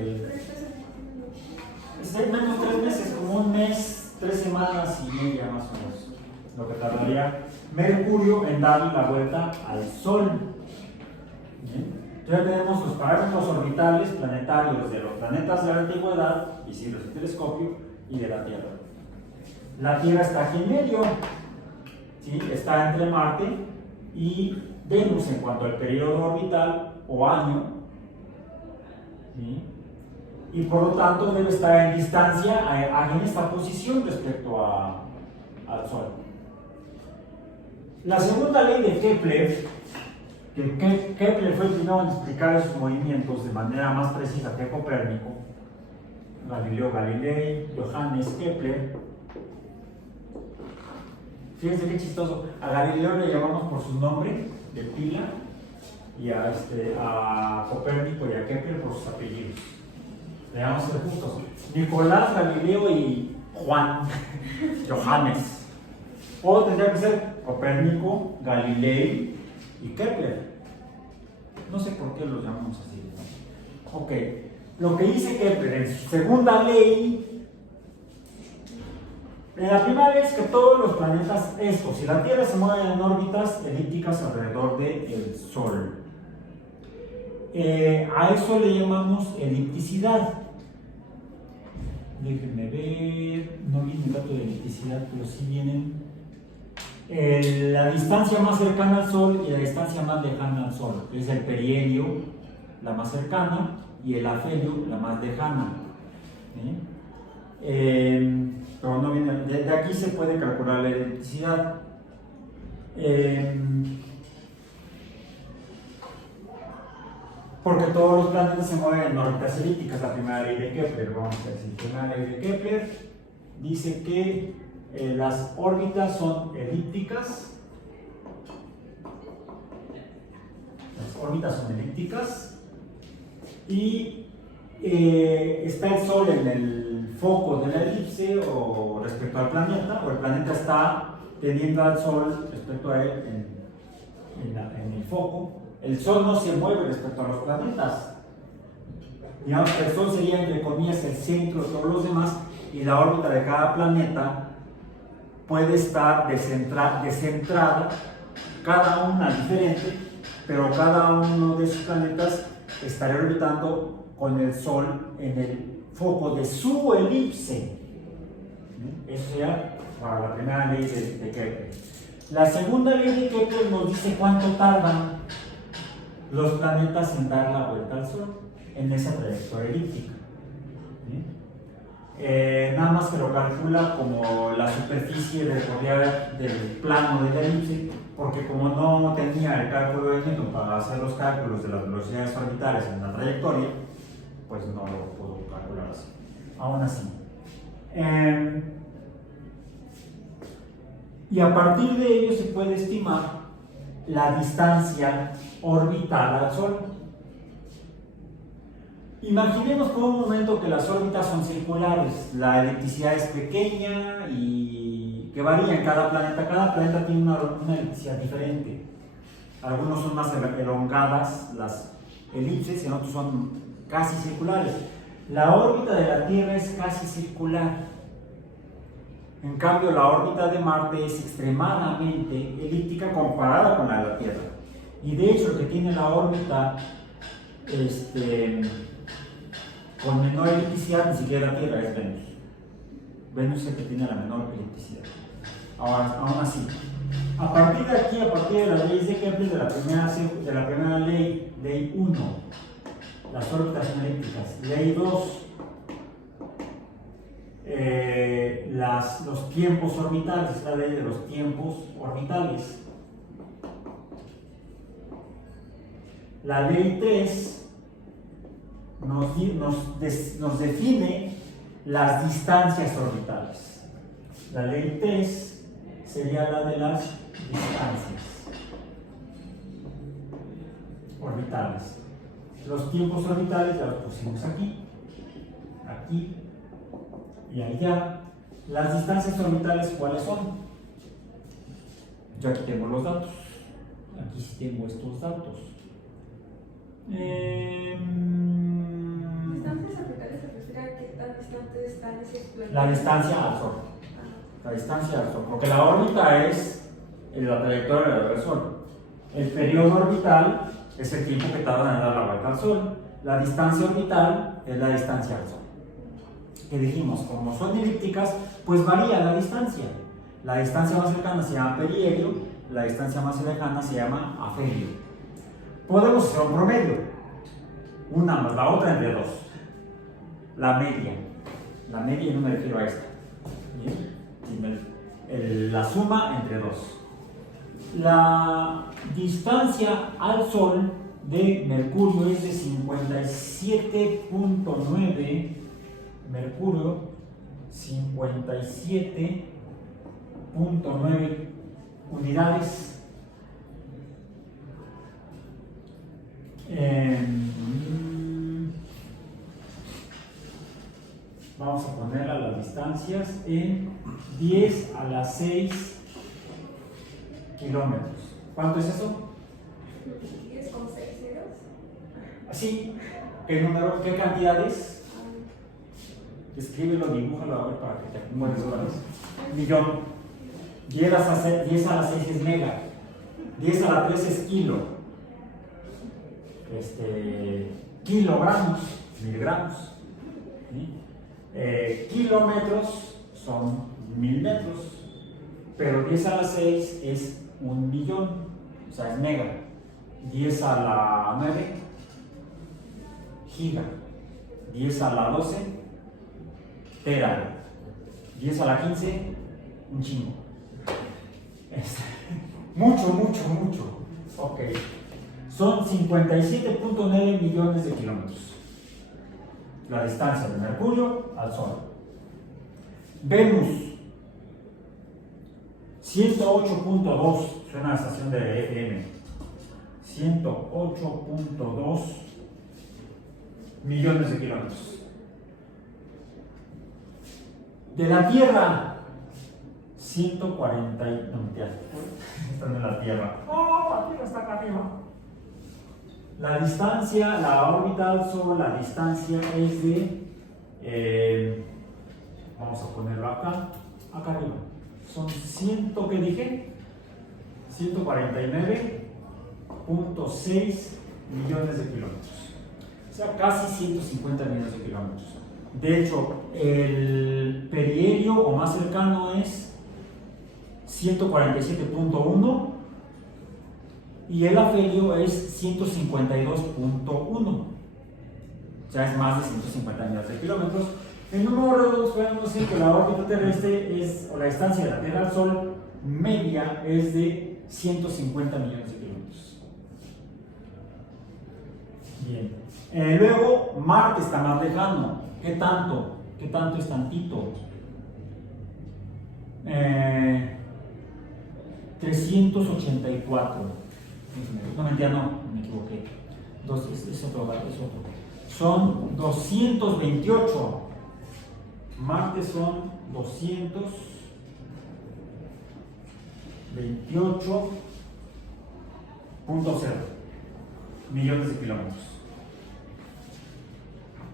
3 meses, como un mes, 3 semanas y media más o menos. Lo que tardaría Mercurio en darle la vuelta al Sol. ¿Bien? Entonces tenemos los parámetros orbitales planetarios de los planetas de la antigüedad, visibles en telescopio, y de la Tierra. La Tierra está aquí en medio, ¿sí? Está entre Marte y Venus en cuanto al periodo orbital o año, ¿sí? Y por lo tanto debe estar en distancia en esta posición respecto al Sol. La segunda ley de Kepler, que Kepler fue el primero en explicar esos movimientos de manera más precisa que Copérnico, Galileo Galilei, Johannes Kepler. Fíjense qué chistoso, a Galileo le llamamos por su nombre de pila y a Copérnico y a Kepler por sus apellidos. Le vamos a ser justos. Nicolás, Galileo y Juan, Johannes. O tendría que ser Copérnico, Galilei y Kepler. No sé por qué los llamamos así, ¿no? Ok, lo que dice Kepler en su segunda ley, la primera ley es que todos los planetas, estos y la Tierra, se mueven en órbitas elípticas alrededor del Sol. A eso le llamamos elipticidad. Déjenme ver, no viene el dato de elipticidad, pero sí vienen la distancia más cercana al Sol y la distancia más lejana al Sol. Es el perihelio, la más cercana, y el afelio, la más lejana. Pero no viene, de aquí se puede calcular la elipticidad. Porque todos los planetas se mueven en órbitas elípticas, la primera ley de Kepler. Vamos a decir, la primera ley de Kepler dice que las órbitas son elípticas. Las órbitas son elípticas y está el Sol en el foco de la elipse o respecto al planeta, o el planeta está teniendo al Sol respecto a él en el foco, el Sol no se mueve respecto a los planetas. Digamos que el Sol sería, entre comillas, el centro de todos los demás, y la órbita de cada planeta puede estar descentrada, cada una diferente, pero cada uno de sus planetas estaría orbitando con el Sol en el foco de su elipse. Eso sería para la primera ley de Kepler. La segunda ley de Kepler nos dice cuánto tardan los planetas en dar la vuelta al Sol en esa trayectoria elíptica. Nada más que lo calcula como la superficie recorrida del plano de la elipse, porque como no tenía el cálculo de Newton para hacer los cálculos de las velocidades orbitales en la trayectoria, pues no lo pudo calcular así. Aún así. Y a partir de ello se puede estimar la distancia orbital al Sol. Imaginemos por un momento que las órbitas son circulares, la elipticidad es pequeña y que varía en cada planeta. Cada planeta tiene una elipticidad diferente. Algunos son más elongadas las elipses y otros son casi circulares. La órbita de la Tierra es casi circular. En cambio, la órbita de Marte es extremadamente elíptica comparada con la de la Tierra. Y de hecho, el que tiene la órbita con menor elipticidad ni siquiera la Tierra es Venus. Venus es el que tiene la menor elipticidad. Ahora, aún así, a partir de aquí, a partir de las leyes de Kepler, de la primera ley, ley 1, las órbitas son elípticas. Ley 2, los tiempos orbitales, es la ley de los tiempos orbitales. La ley 3 nos define las distancias orbitales. La ley 3 sería la de las distancias orbitales. Los tiempos orbitales ya los pusimos aquí, aquí y allá. Las distancias orbitales, ¿cuáles son? Yo aquí tengo los datos. Aquí sí tengo estos datos. ¿Distancias orbitales se refiere a qué tan distante están esos planetas? La distancia al Sol. La distancia al Sol. Porque la órbita es la trayectoria del Sol. El periodo orbital es el tiempo que tarda en dar la vuelta al Sol. La distancia orbital es la distancia al Sol. Que dijimos, como son elípticas, pues varía la distancia. La distancia más cercana se llama perihelio, la distancia más lejana se llama afelio. Podemos hacer un promedio, una más la otra entre dos. La media no me refiero a esta. ¿Bien? La suma entre dos. La distancia al Sol de Mercurio es de 57.9. Mercurio, 57.9 unidades. Vamos a poner a las distancias en 10 a la 6 kilómetros. ¿Cuánto es eso? 10 con 6 ceros. Así. ¿Qué número? ¿Qué cantidad es? Escríbelo, dibújalo a ver para que te acomodes con eso. Millón. 10 a la 6 es mega. 10 a la 3 es kilo. Kilogramos, miligramos. ¿Sí? Kilómetros son 1000 metros. Pero 10 a la 6 es 1 millón. O sea, es mega. 10 a la 9, giga. 10 a la 12, tera. 10 a la 15, un chingo. Mucho. Ok. Son 57.9 millones de kilómetros. La distancia de Mercurio al Sol. Venus, 108.2. Suena a la estación de FM. 108.2 millones de kilómetros. De la Tierra, 140 no, mentira, están en la Tierra. ¡Oh, la Tierra está acá arriba! La distancia, la órbita del Sol, la distancia es de, vamos a ponerlo acá arriba. Son 100, ¿qué dije? 149.6 millones de kilómetros. O sea, casi 150 millones de kilómetros. De hecho, el perihelio o más cercano es 147.1 y el afelio es 152.1. O sea, es más de 150 millones de kilómetros. En números redondos podemos decir que la órbita terrestre o la distancia de la Tierra al Sol media es de 150 millones de kilómetros. Bien. Luego, Marte está más lejano. ¿Qué tanto? ¿Qué tanto es tantito? 384. No, mentira, no, me equivoqué. Es otro. Son 228. Marte son 228.0 millones de kilómetros.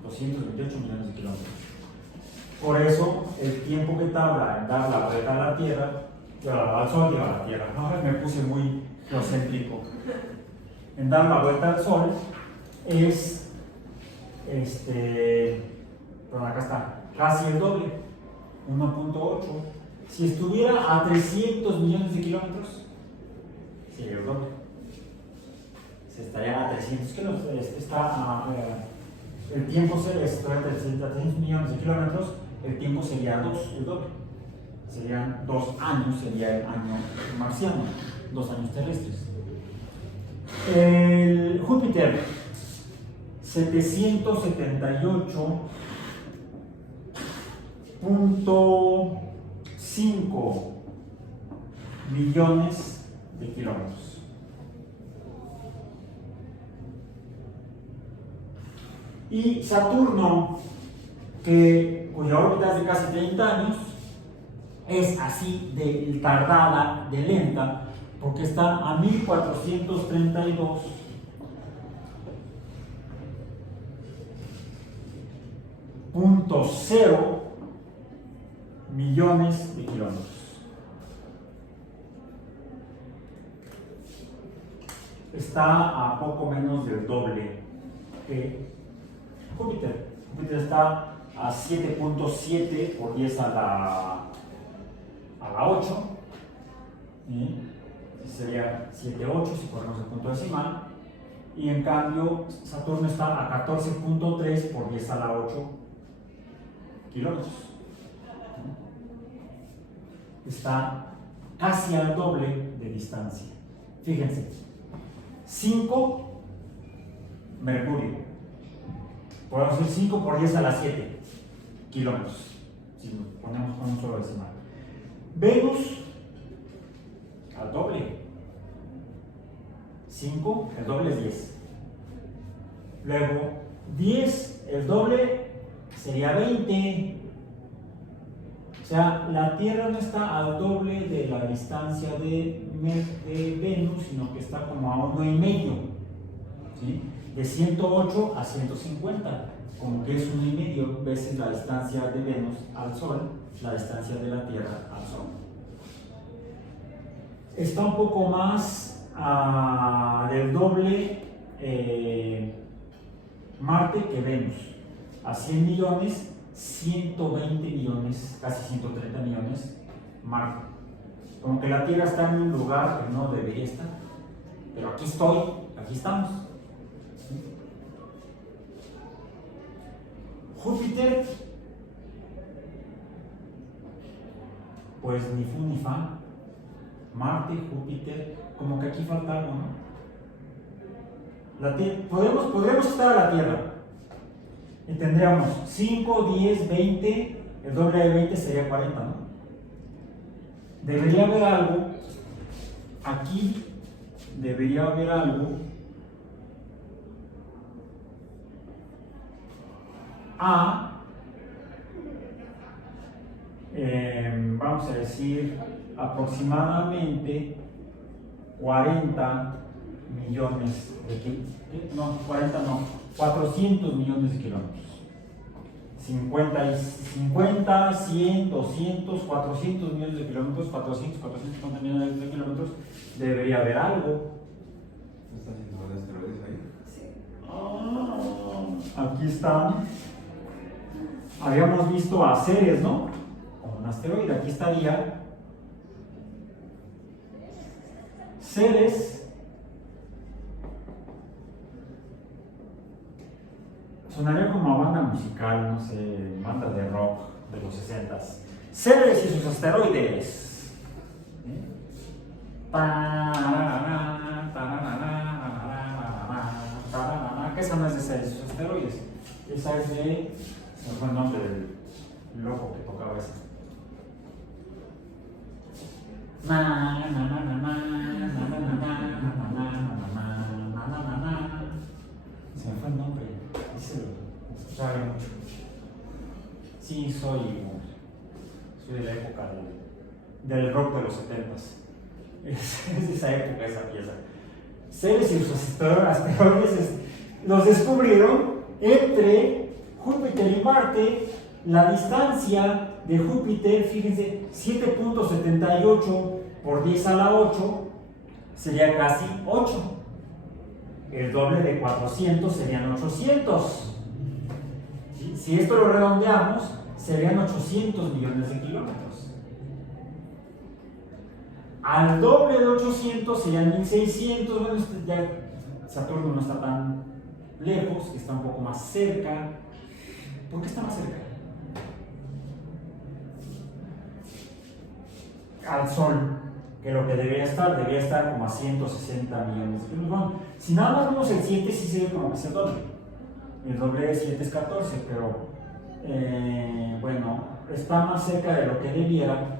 228 millones de kilómetros. Por eso, el tiempo que tarda en dar la vuelta a la Tierra, al Sol y a la Tierra, ¿no? Me puse muy geocéntrico. En dar la vuelta al Sol es, pero acá está, casi el doble, 1.8. Si estuviera a 300 millones de kilómetros, sería el doble. Se estaría a 300 kilómetros, el tiempo sería a 300 millones de kilómetros, el tiempo sería el doble. Serían 2 años, sería el año marciano, 2 años terrestres. El Júpiter, 778.5 millones de kilómetros. Y Saturno, cuya órbita es de casi 30 años, es así de tardada, de lenta, porque está a 1432.0 millones de kilómetros. Está a poco menos del doble que Júpiter. Júpiter está a 7.7 por 10 a la 8. Sería 7.8 si ponemos el punto decimal. Y en cambio, Saturno está a 14.3 por 10 a la 8 kilómetros. Está casi al doble de distancia. Fíjense, 5 Mercurio. Podemos decir 5 por 10 a la 7 kilómetros, si lo ponemos con un solo decimal. Venus, al doble. 5, el doble es 10. Luego, 10, el doble sería 20. O sea, la Tierra no está al doble de la distancia de Venus, sino que está como a 1,5. ¿Sí? De 108 a 150, como que es 1,5 veces la distancia de Venus al Sol, la distancia de la Tierra al Sol. Está un poco más del doble Marte que Venus. A 100 millones, 120 millones, casi 130 millones Marte. Como que la Tierra está en un lugar que no debería estar, pero aquí estamos. Júpiter, pues ni fu ni fa. Marte, Júpiter, como que aquí falta algo, ¿no? Podríamos estar a la Tierra y tendríamos 5, 10, 20, el doble de 20 sería 40, ¿no? Debería haber algo, aquí debería haber algo vamos a decir, aproximadamente 40 millones de kilómetros. No, 40 no, 400 millones de kilómetros. 50, 100, 200, 400 millones de kilómetros, 450 millones de kilómetros, debería haber algo. ¿Está haciendo de asteroides ahí? Sí. Aquí están. Habíamos visto a Ceres, ¿no? Como un asteroide. Aquí estaría Ceres. Sonaría como a banda musical, no sé, banda de rock de los 60s. Ceres y sus asteroides. Que esa no es de Ceres y sus asteroides. Esa es de. Se me fue el nombre del loco que tocaba esa. Se me fue el nombre. Sabe mucho. Sí, soy de la época del rock de los 70s. Es de esa época esa pieza. Ceres y sus asteroides los descubrieron entre Júpiter y Marte. La distancia de Júpiter, fíjense, 7.78 por 10 a la 8 sería casi 8. El doble de 400 serían 800. Si esto lo redondeamos, serían 800 millones de kilómetros. Al doble de 800 serían 1600. Bueno, ya Saturno no está tan lejos, está un poco más cerca. ¿Por qué está más cerca? Al Sol, que lo que debería estar como a 160 millones de kilómetros. Bueno, si nada más vemos el 7, sí se ve como que es el doble. El doble de 7 es 14, pero bueno, está más cerca de lo que debiera.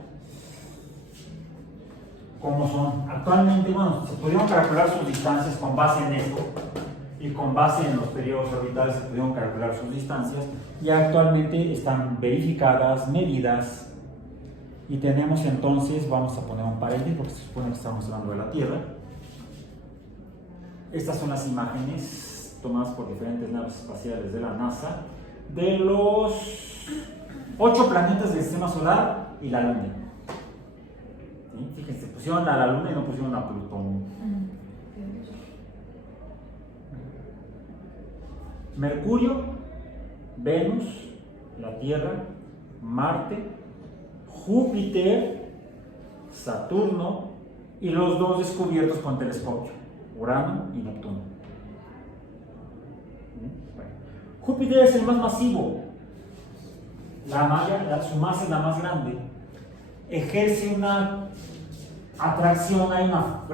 ¿Cómo son? Actualmente, bueno, se pudieron calcular sus distancias con base en esto, y con base en los periodos orbitales se pudieron calcular sus distancias, y actualmente están verificadas, medidas, y tenemos entonces, vamos a poner un paréntesis porque se supone que estamos hablando de la Tierra. Estas son las imágenes tomadas por diferentes naves espaciales de la NASA de los 8 planetas del sistema solar y la Luna. ¿Sí? Fíjense, pusieron a la Luna y no pusieron a Plutón. Mercurio, Venus, la Tierra, Marte, Júpiter, Saturno y los 2 descubiertos con telescopio, Urano y Neptuno. Bueno, Júpiter es el más masivo, su masa es la más grande, ejerce una atracción, hay una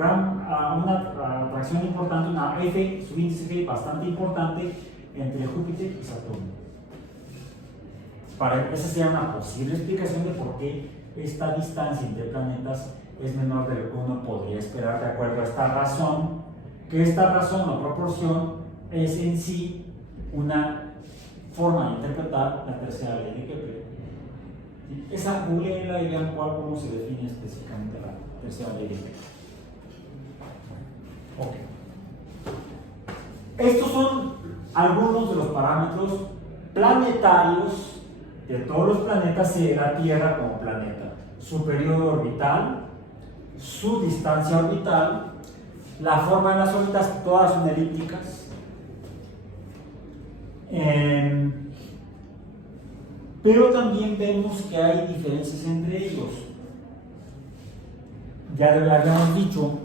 atracción importante, su índice F bastante importante entre Júpiter y Saturno. Esa sería una posible explicación de por qué esta distancia entre planetas es menor de lo que uno podría esperar de acuerdo a esta razón, que esta razón o proporción es en sí una forma de interpretar la tercera ley de Kepler. Esa googleenla y vean cómo se define específicamente la tercera ley de Kepler. Ok. Estos son algunos de los parámetros planetarios de todos los planetas y de la Tierra como planeta: su periodo orbital, su distancia orbital, la forma de las órbitas, todas son elípticas. Pero también vemos que hay diferencias entre ellos. Ya habíamos dicho,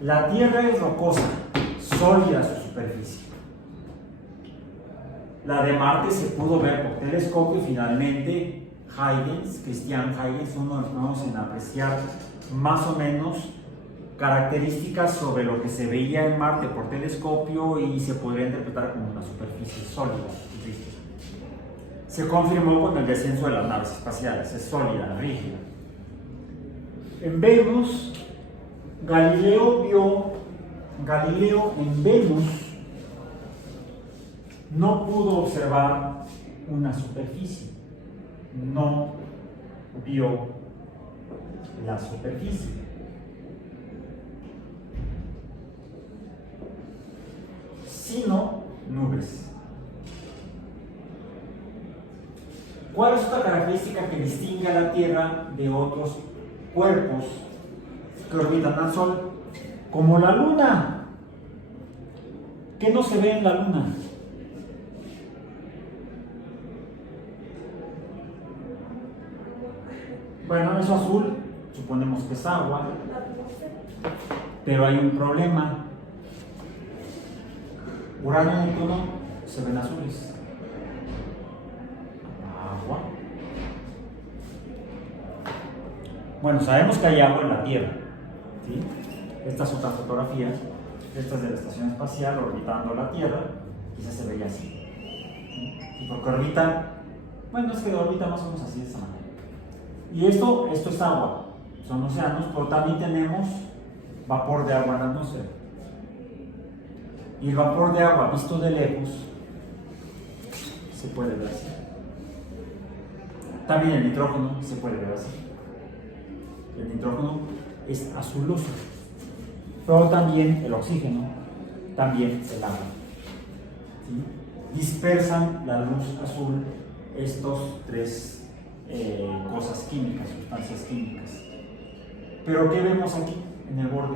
la Tierra es rocosa, sólida su superficie. La de Marte se pudo ver por telescopio. Finalmente, Christian Huygens, uno de los primeros en apreciar más o menos características sobre lo que se veía en Marte por telescopio y se podría interpretar como una superficie sólida. Se confirmó con el descenso de las naves espaciales, es sólida, rígida. En Venus, Galileo en Venus no pudo observar una superficie, no vio la superficie. Sino nubes. ¿Cuál es otra característica que distingue a la Tierra de otros cuerpos que orbitan al Sol? Como la Luna. ¿Qué no se ve en la Luna? Bueno, eso azul, suponemos que es agua, pero hay un problema. Urano y Neptuno se ven azules. Agua. Bueno, sabemos que hay agua en la Tierra, ¿sí? Esta es otra fotografía. Esta es de la estación espacial orbitando la Tierra. Quizás se veía así, ¿sí? Y porque orbita, bueno, es que orbita más o menos así de esa manera. Y esto es agua, son océanos, pero también tenemos vapor de agua en la atmósfera. Y el vapor de agua visto de lejos se puede ver así. También el nitrógeno se puede ver así. El nitrógeno es azuloso, pero también el oxígeno, también el agua. ¿Sí? Dispersan la luz azul estos tres cosas químicas, sustancias químicas. Pero ¿qué vemos aquí en el borde?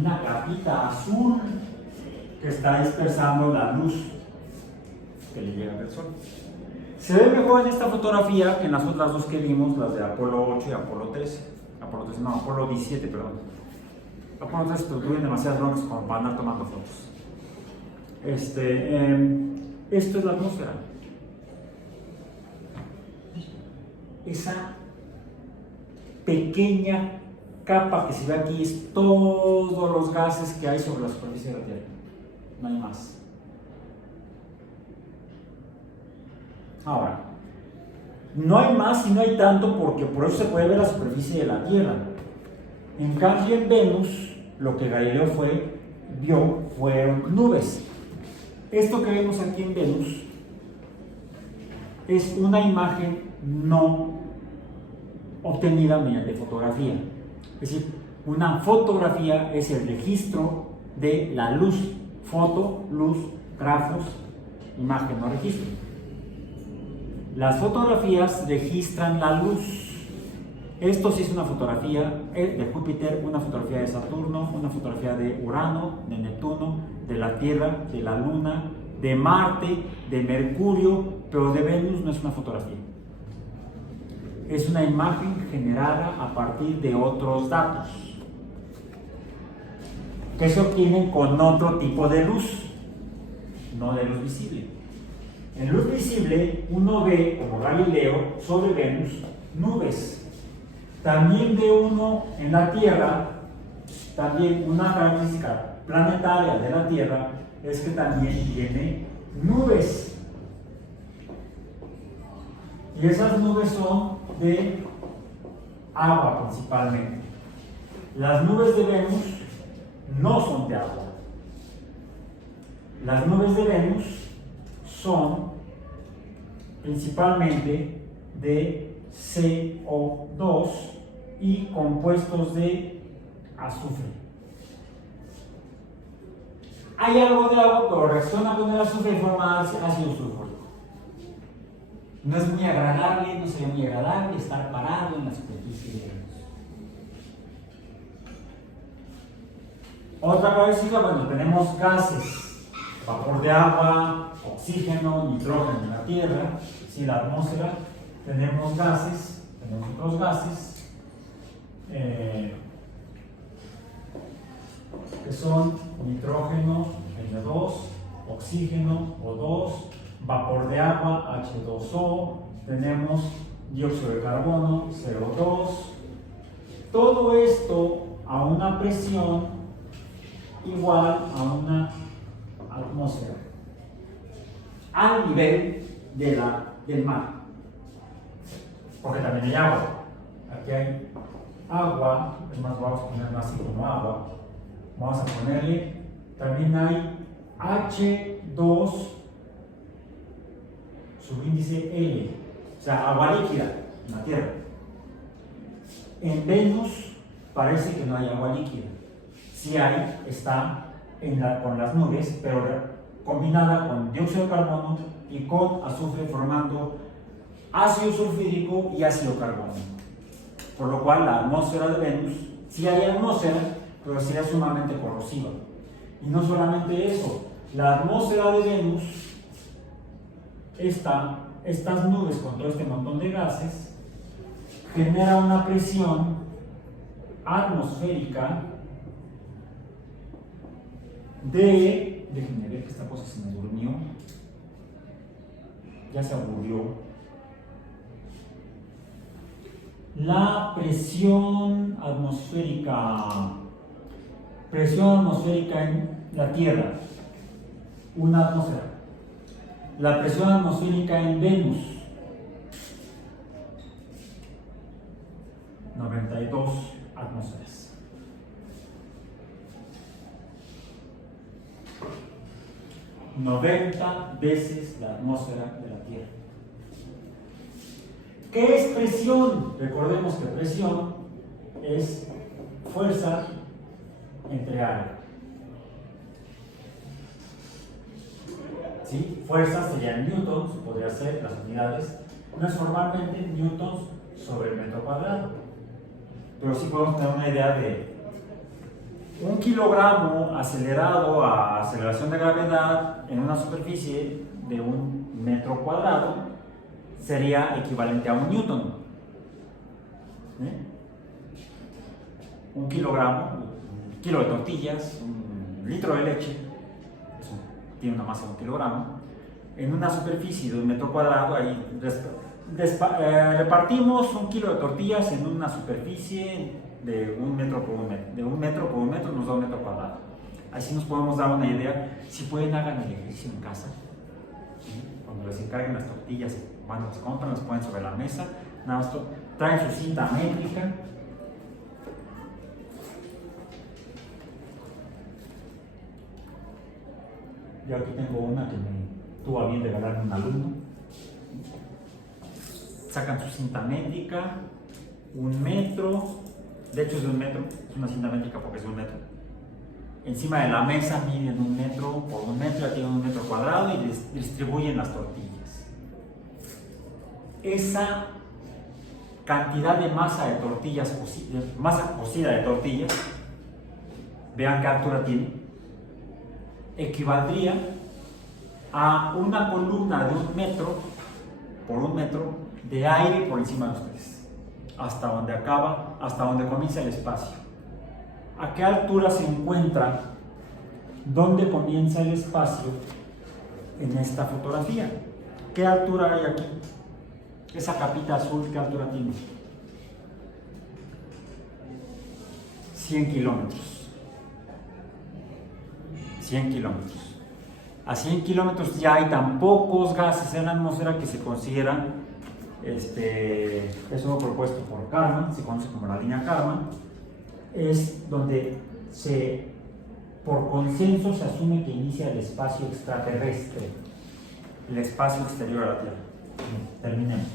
Una capita azul que está dispersando la luz que le llega del Sol. Se ve mejor en esta fotografía que en las otras dos que vimos, las de Apolo 8 y Apolo 13. Apolo 17, perdón. Apolo 13 tuvieron demasiadas broncas como para andar tomando fotos. Esto es la atmósfera. Esa pequeña capa que se ve aquí es todos los gases que hay sobre la superficie de la Tierra. No hay más. Ahora, no hay más y no hay tanto porque por eso se puede ver la superficie de la Tierra. En cambio, en Venus, lo que Galileo vio fueron nubes. Esto que vemos aquí en Venus es una imagen no obtenida mediante fotografía. Es decir, una fotografía es el registro de la luz. Foto, luz, grafos, imagen o registro. Las fotografías registran la luz. Esto sí es una fotografía de Júpiter, una fotografía de Saturno, una fotografía de Urano, de Neptuno, de la Tierra, de la Luna, de Marte, de Mercurio, pero de Venus no es una fotografía. Es una imagen generada a partir de otros datos que se obtienen con otro tipo de luz, no de luz visible. En luz visible uno ve, como Galileo, sobre Venus nubes. También ve uno en la Tierra, también una característica planetaria de la Tierra es que también tiene nubes. Y esas nubes son de agua principalmente. Las nubes de Venus no son de agua. Las nubes de Venus son principalmente de CO2 y compuestos de azufre. Hay algo de agua, pero reacciona con el azufre y forma ácido sulfúrico. No es muy agradable, no sería muy agradable estar parado en la superficie de Venus. Otra característica, bueno, tenemos gases, vapor de agua, oxígeno, nitrógeno en la Tierra, sí, la atmósfera, tenemos gases, tenemos otros gases, que son nitrógeno, N2, oxígeno, O2, vapor de agua, H2O, tenemos dióxido de carbono, CO2. Todo esto a una presión igual a una atmósfera, al nivel del mar, porque también hay agua. Aquí hay agua, es más, vamos a ponerlo así como agua. Vamos a ponerle, también hay H2 subíndice L, o sea, agua líquida en la Tierra. En Venus parece que no hay agua líquida. Sí hay, está con las nubes, pero combinada con dióxido de carbono y con azufre, formando ácido sulfúrico y ácido carbónico. Por lo cual la atmósfera de Venus, sí hay atmósfera, pero sería sumamente corrosiva. Y no solamente eso, la atmósfera de Venus, estas nubes con todo este montón de gases, genera una presión atmosférica déjenme ver que esta cosa se me durmió, ya se aburrió. La presión atmosférica en la Tierra, una atmósfera. La presión atmosférica en Venus, 92 atmósferas. ...90 veces la atmósfera de la Tierra. ¿Qué es presión? Recordemos que presión es fuerza entre área. ¿Sí? Fuerza sería newtons, podría ser las unidades. No es formalmente newtons sobre el metro cuadrado, pero sí podemos tener una idea de 1 kilogramo acelerado a aceleración de gravedad en una superficie de 1 metro cuadrado sería equivalente a 1 newton. ¿Eh? 1 kilogramo, 1 kilo de tortillas, 1 litro de leche, eso tiene una masa de 1 kilogramo, en una superficie de 1 metro cuadrado, ahí repartimos 1 kilo de tortillas en una superficie de 1 metro por 1 metro. De 1 metro por 1 metro nos da 1 metro cuadrado. Así nos podemos dar una idea. Si pueden, hagan el ejercicio en casa. ¿Sí? Cuando les encarguen las tortillas, cuando las compran, las ponen sobre la mesa. Nada más traen su cinta métrica. Yo aquí tengo una que me tuvo a bien regalarme un alumno. Sacan su cinta métrica, 1 metro, de hecho es de 1 metro, es una cinta métrica porque es de 1 metro. Encima de la mesa miden 1 metro por 1 metro, ya tienen 1 metro cuadrado y distribuyen las tortillas. Esa cantidad de masa de tortillas, masa cocida de tortillas, vean qué altura tiene, equivaldría a una columna de 1 metro por 1 metro de aire por encima de ustedes, hasta donde acaba, hasta donde comienza el espacio. ¿A qué altura se encuentra? ¿Dónde comienza el espacio en esta fotografía? ¿Qué altura hay aquí? Esa capita azul, ¿qué altura tiene? 100 kilómetros. 100 kilómetros. A 100 kilómetros ya hay tan pocos gases en la atmósfera que se consideran, eso propuesto por Kármán, se conoce como la línea Kármán, es donde por consenso se asume que inicia el espacio extraterrestre, el espacio exterior a la Tierra. Terminemos.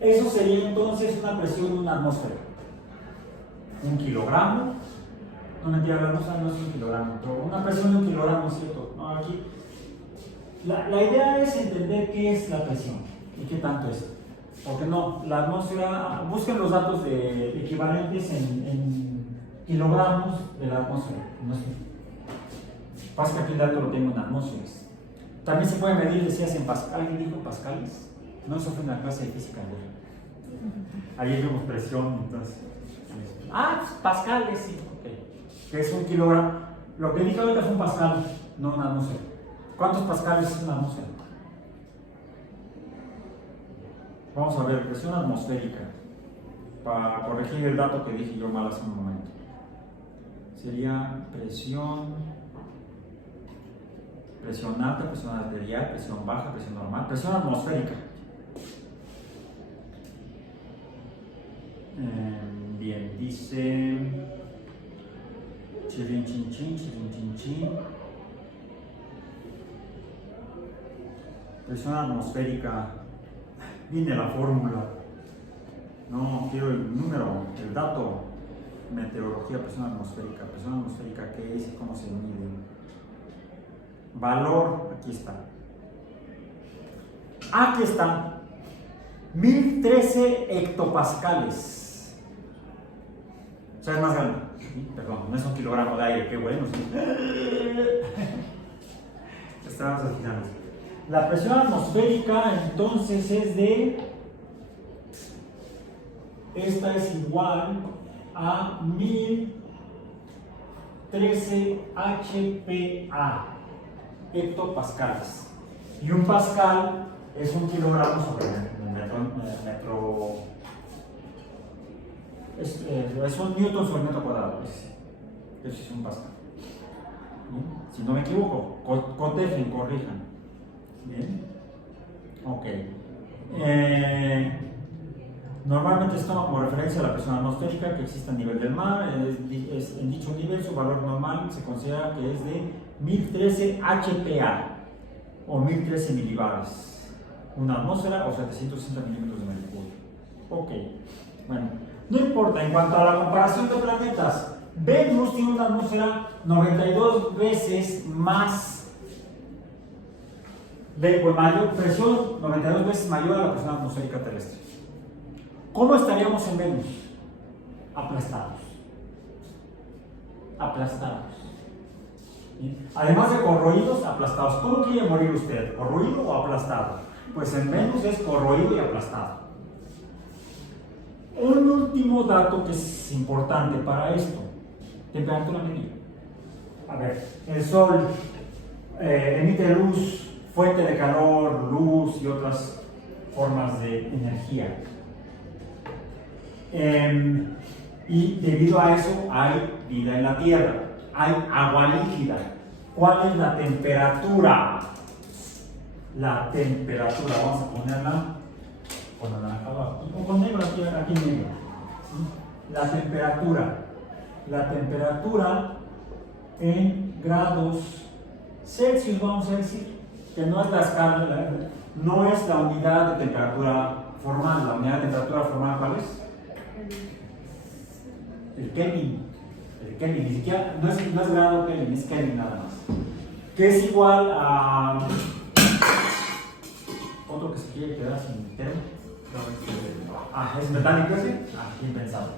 Eso sería entonces una presión de una atmósfera. 1 kilogramo, no mentira, la atmósfera no es 1 kilogramo, pero una presión de 1 kilogramo, ¿cierto? No, aquí. La idea es entender qué es la presión y qué tanto es. Porque no, la atmósfera, busquen los datos equivalentes en kilogramos de la atmósfera. No sé. Pasa que aquí el dato lo tengo en atmósferas. También se puede medir, decías, en Pascal. ¿Alguien dijo pascales? No, eso fue en la clase de física ayer. Ayer vimos presión, entonces. Pues pascales, sí. Ok. Que es 1 kilogramo. Lo que dije ahorita fue un pascal, no una atmósfera. ¿Cuántos pascales es una atmósfera? Vamos a ver, presión atmosférica, para corregir el dato que dije yo mal hace un momento. Sería presión alta, presión arterial, presión baja, presión normal, presión atmosférica. Bien, dice chirin chin chin, chirin chin chin. Presión atmosférica. Viene la fórmula. No, quiero el número, el dato. Meteorología, presión atmosférica. Presión atmosférica, ¿qué es y cómo se mide? Valor, aquí está. Aquí está. 1013 hectopascales. O sea, es más grande. Perdón, no es un kilogramo de aire, qué bueno. Estamos al final. La presión atmosférica entonces es de. Esta es igual a 1013 HPA, hectopascales. Y un pascal es un kilogramo sobre metro. Es un newton sobre metro cuadrado. Eso es un pascal. ¿Bien? Si no me equivoco, cotejen, corrijan. Bien. Ok. Normalmente se toma como referencia a la presión atmosférica que existe a nivel del mar. En dicho nivel, su valor normal se considera que es de 1013 HPA o 1013 milibares. Una atmósfera o 760 milímetros de mercurio. Ok. Bueno, no importa. En cuanto a la comparación de planetas, Venus tiene una atmósfera 92 veces más. Presión 92 veces mayor a la presión atmosférica terrestre. ¿Cómo estaríamos en Venus? Aplastados. Aplastados. ¿Sí? Además de corroídos, aplastados. ¿Cómo quiere morir usted? ¿Corroído o aplastado? Pues en Venus es corroído y aplastado. Un último dato que es importante para esto. Temperatura media. A ver, el Sol emite luz, fuente de calor, luz y otras formas de energía. Y debido a eso hay vida en la Tierra, hay agua líquida. ¿Cuál es la temperatura? La temperatura, vamos a ponerla con anaranjado aquí, o con negro aquí negro. ¿Sí? La temperatura en grados Celsius, vamos a decir, que no es la escala, no es la unidad de temperatura formal. La unidad de temperatura formal, ¿cuál es? El Kelvin. El Kelvin, ni siquiera, no es grado Kelvin, es Kelvin nada más. Que es igual a. Otro que se quiere quedar sin termo. ¿Es metálico ese? Bien pensado.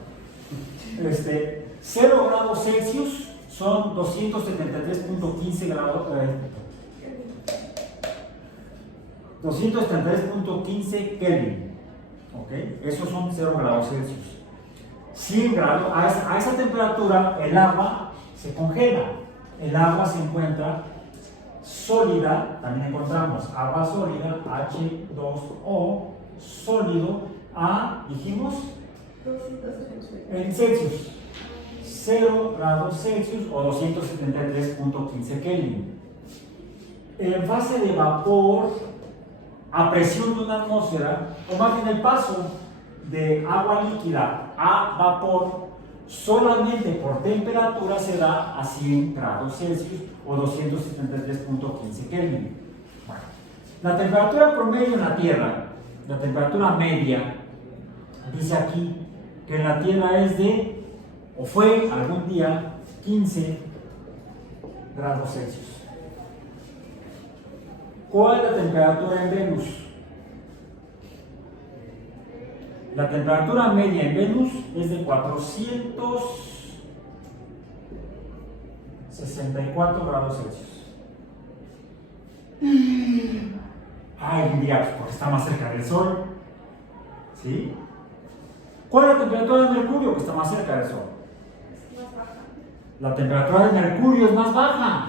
0 grados Celsius son 273.15 grados. 233.15 Kelvin. ¿Ok? Esos son 0 grados Celsius. 100 grados, a esa temperatura el agua se congela. El agua se encuentra sólida, también encontramos agua sólida, H2O, sólido, dijimos, en Celsius, 0 grados Celsius o 273.15 Kelvin. En fase de vapor, a presión de una atmósfera, o más bien el paso de agua líquida a vapor, solamente por temperatura se da a 100 grados Celsius o 273.15 Kelvin. Bueno, la temperatura promedio en la Tierra, la temperatura media, dice aquí que en la Tierra es de, o fue algún día, 15 grados Celsius. ¿Cuál es la temperatura en Venus? La temperatura media en Venus es de 464 grados Celsius. Diría, porque está más cerca del Sol. ¿Sí? ¿Cuál es la temperatura de Mercurio? Que está más cerca del Sol. Es más baja. La temperatura de Mercurio es más baja.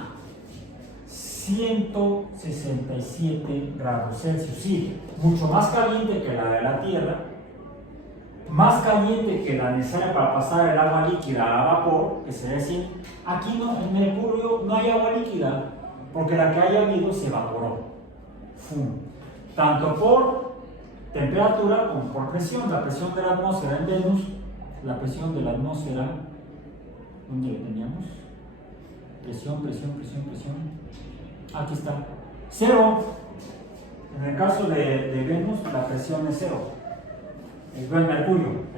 167 grados Celsius. Sí, mucho más caliente que la de la Tierra. Más caliente que la necesaria para pasar el agua líquida a vapor, que se decir, aquí no, en Mercurio no hay agua líquida, porque la que haya habido se evaporó. ¡Fum! Tanto por temperatura como por presión. La presión de la atmósfera en Venus, la presión de la atmósfera, ¿dónde le teníamos? Presión. Aquí está. 0. En el caso de Venus, la presión es 0. El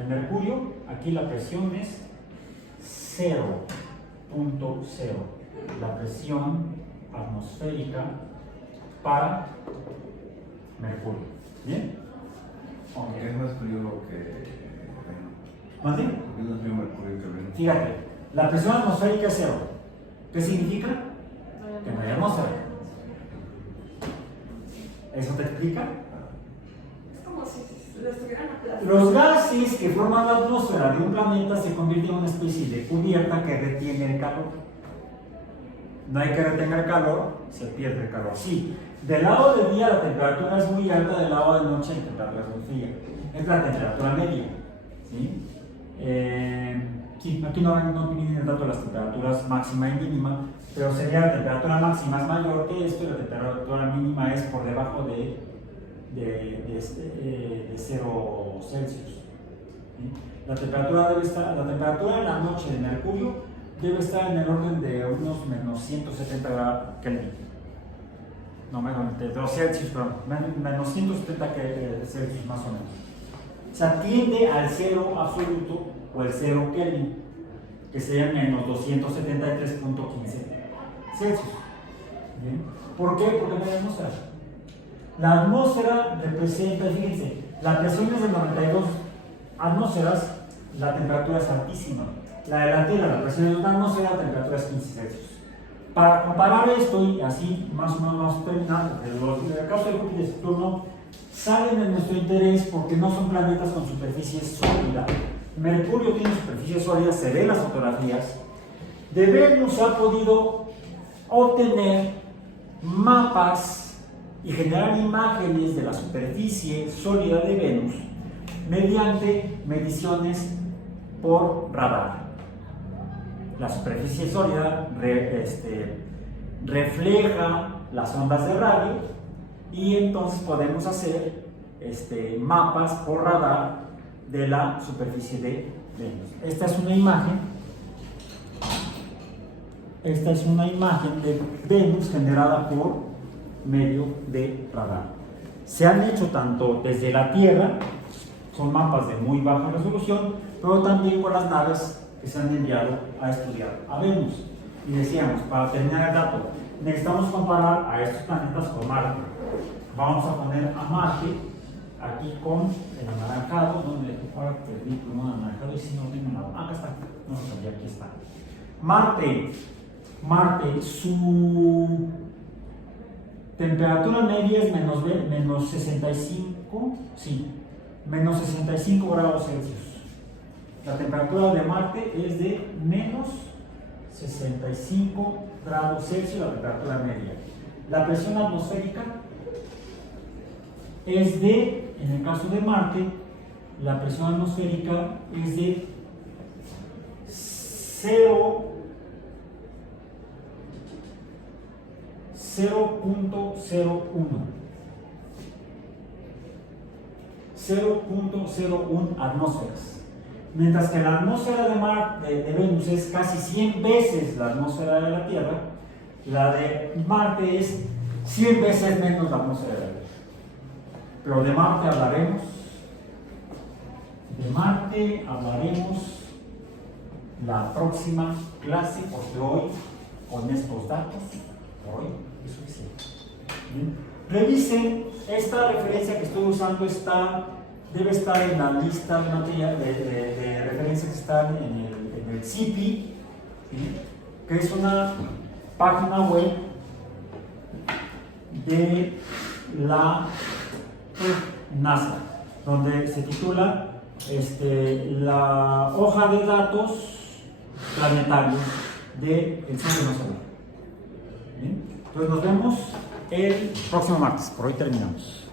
Mercurio, aquí la presión es 0.0. La presión atmosférica para Mercurio. ¿Bien? ¿Por qué es más frío que Venus? ¿Mande? ¿Por qué es más frío Mercurio que Venus? Fíjate, la presión atmosférica es 0. ¿Qué significa? Que no hay atmósfera. ¿Eso te explica? Es como si lo estuvieran aplastando. Los gases que forman la atmósfera de un planeta se convierten en una especie de cubierta que retiene el calor. No hay que retener calor, se pierde el calor. Sí, del lado del día la temperatura es muy alta, del lado de noche la temperatura es muy fría. Es la temperatura media. ¿Sí? Sí, aquí no viene el dato de las temperaturas máxima y mínima, pero sería la temperatura máxima es mayor que esto y la temperatura mínima es por debajo de 0 Celsius. ¿Sí? La temperatura en la noche de Mercurio debe estar en el orden de unos menos 170 Kelvin. No, menos de 2 Celsius, pero menos 170 Celsius más o menos. O sea, tiende al cero absoluto o el 0 Kelvin, que sería menos 273.15 Celsius. ¿Bien? ¿Por qué? Porque no hay atmósfera. La atmósfera representa, fíjense, la presión es de 92 atmósferas, la temperatura es altísima. La delantera, la presión de una atmósfera, la temperatura es 15 Celsius. Para comparar esto y así más o menos vamos terminando, en el caso de Júpiter y Saturno salen de nuestro interés porque no son planetas con superficie sólida. Mercurio tiene superficie sólida, se ven las fotografías. De Venus se ha podido obtener mapas y generar imágenes de la superficie sólida de Venus mediante mediciones por radar. La superficie sólida refleja las ondas de radio y entonces podemos hacer mapas por radar de la superficie de Venus. Esta es una imagen de Venus generada por medio de radar. Se han hecho tanto desde la Tierra, son mapas de muy baja resolución, pero también por las naves que se han enviado a estudiar a Venus. Y decíamos, para terminar el dato, necesitamos comparar a estos planetas con Marte. Vamos a poner a Marte aquí con el anaranjado, donde perdí el plumón anaranjado y si no tengo nada. Acá está, no lo sabía, aquí está. Marte, su temperatura media es menos 65, sí, menos 65 grados Celsius. La temperatura de Marte es de menos 65 grados Celsius, la temperatura media. La presión atmosférica es de, en el caso de Marte, la presión atmosférica es de 0.01 atmósferas. Mientras que la atmósfera de Venus es casi 100 veces la atmósfera de la Tierra, la de Marte es 100 veces menos la atmósfera de la Tierra. Pero de Marte hablaremos la próxima clase, porque hoy, con estos datos, hoy es suficiente. Bien. Revisen, esta referencia que estoy usando debe estar en la lista de material de referencias que están en el CIPI, ¿sí? Que es una página web de la NASA, donde se titula la hoja de datos planetarios del Sistema Solar. Entonces nos vemos el próximo martes. Por hoy terminamos.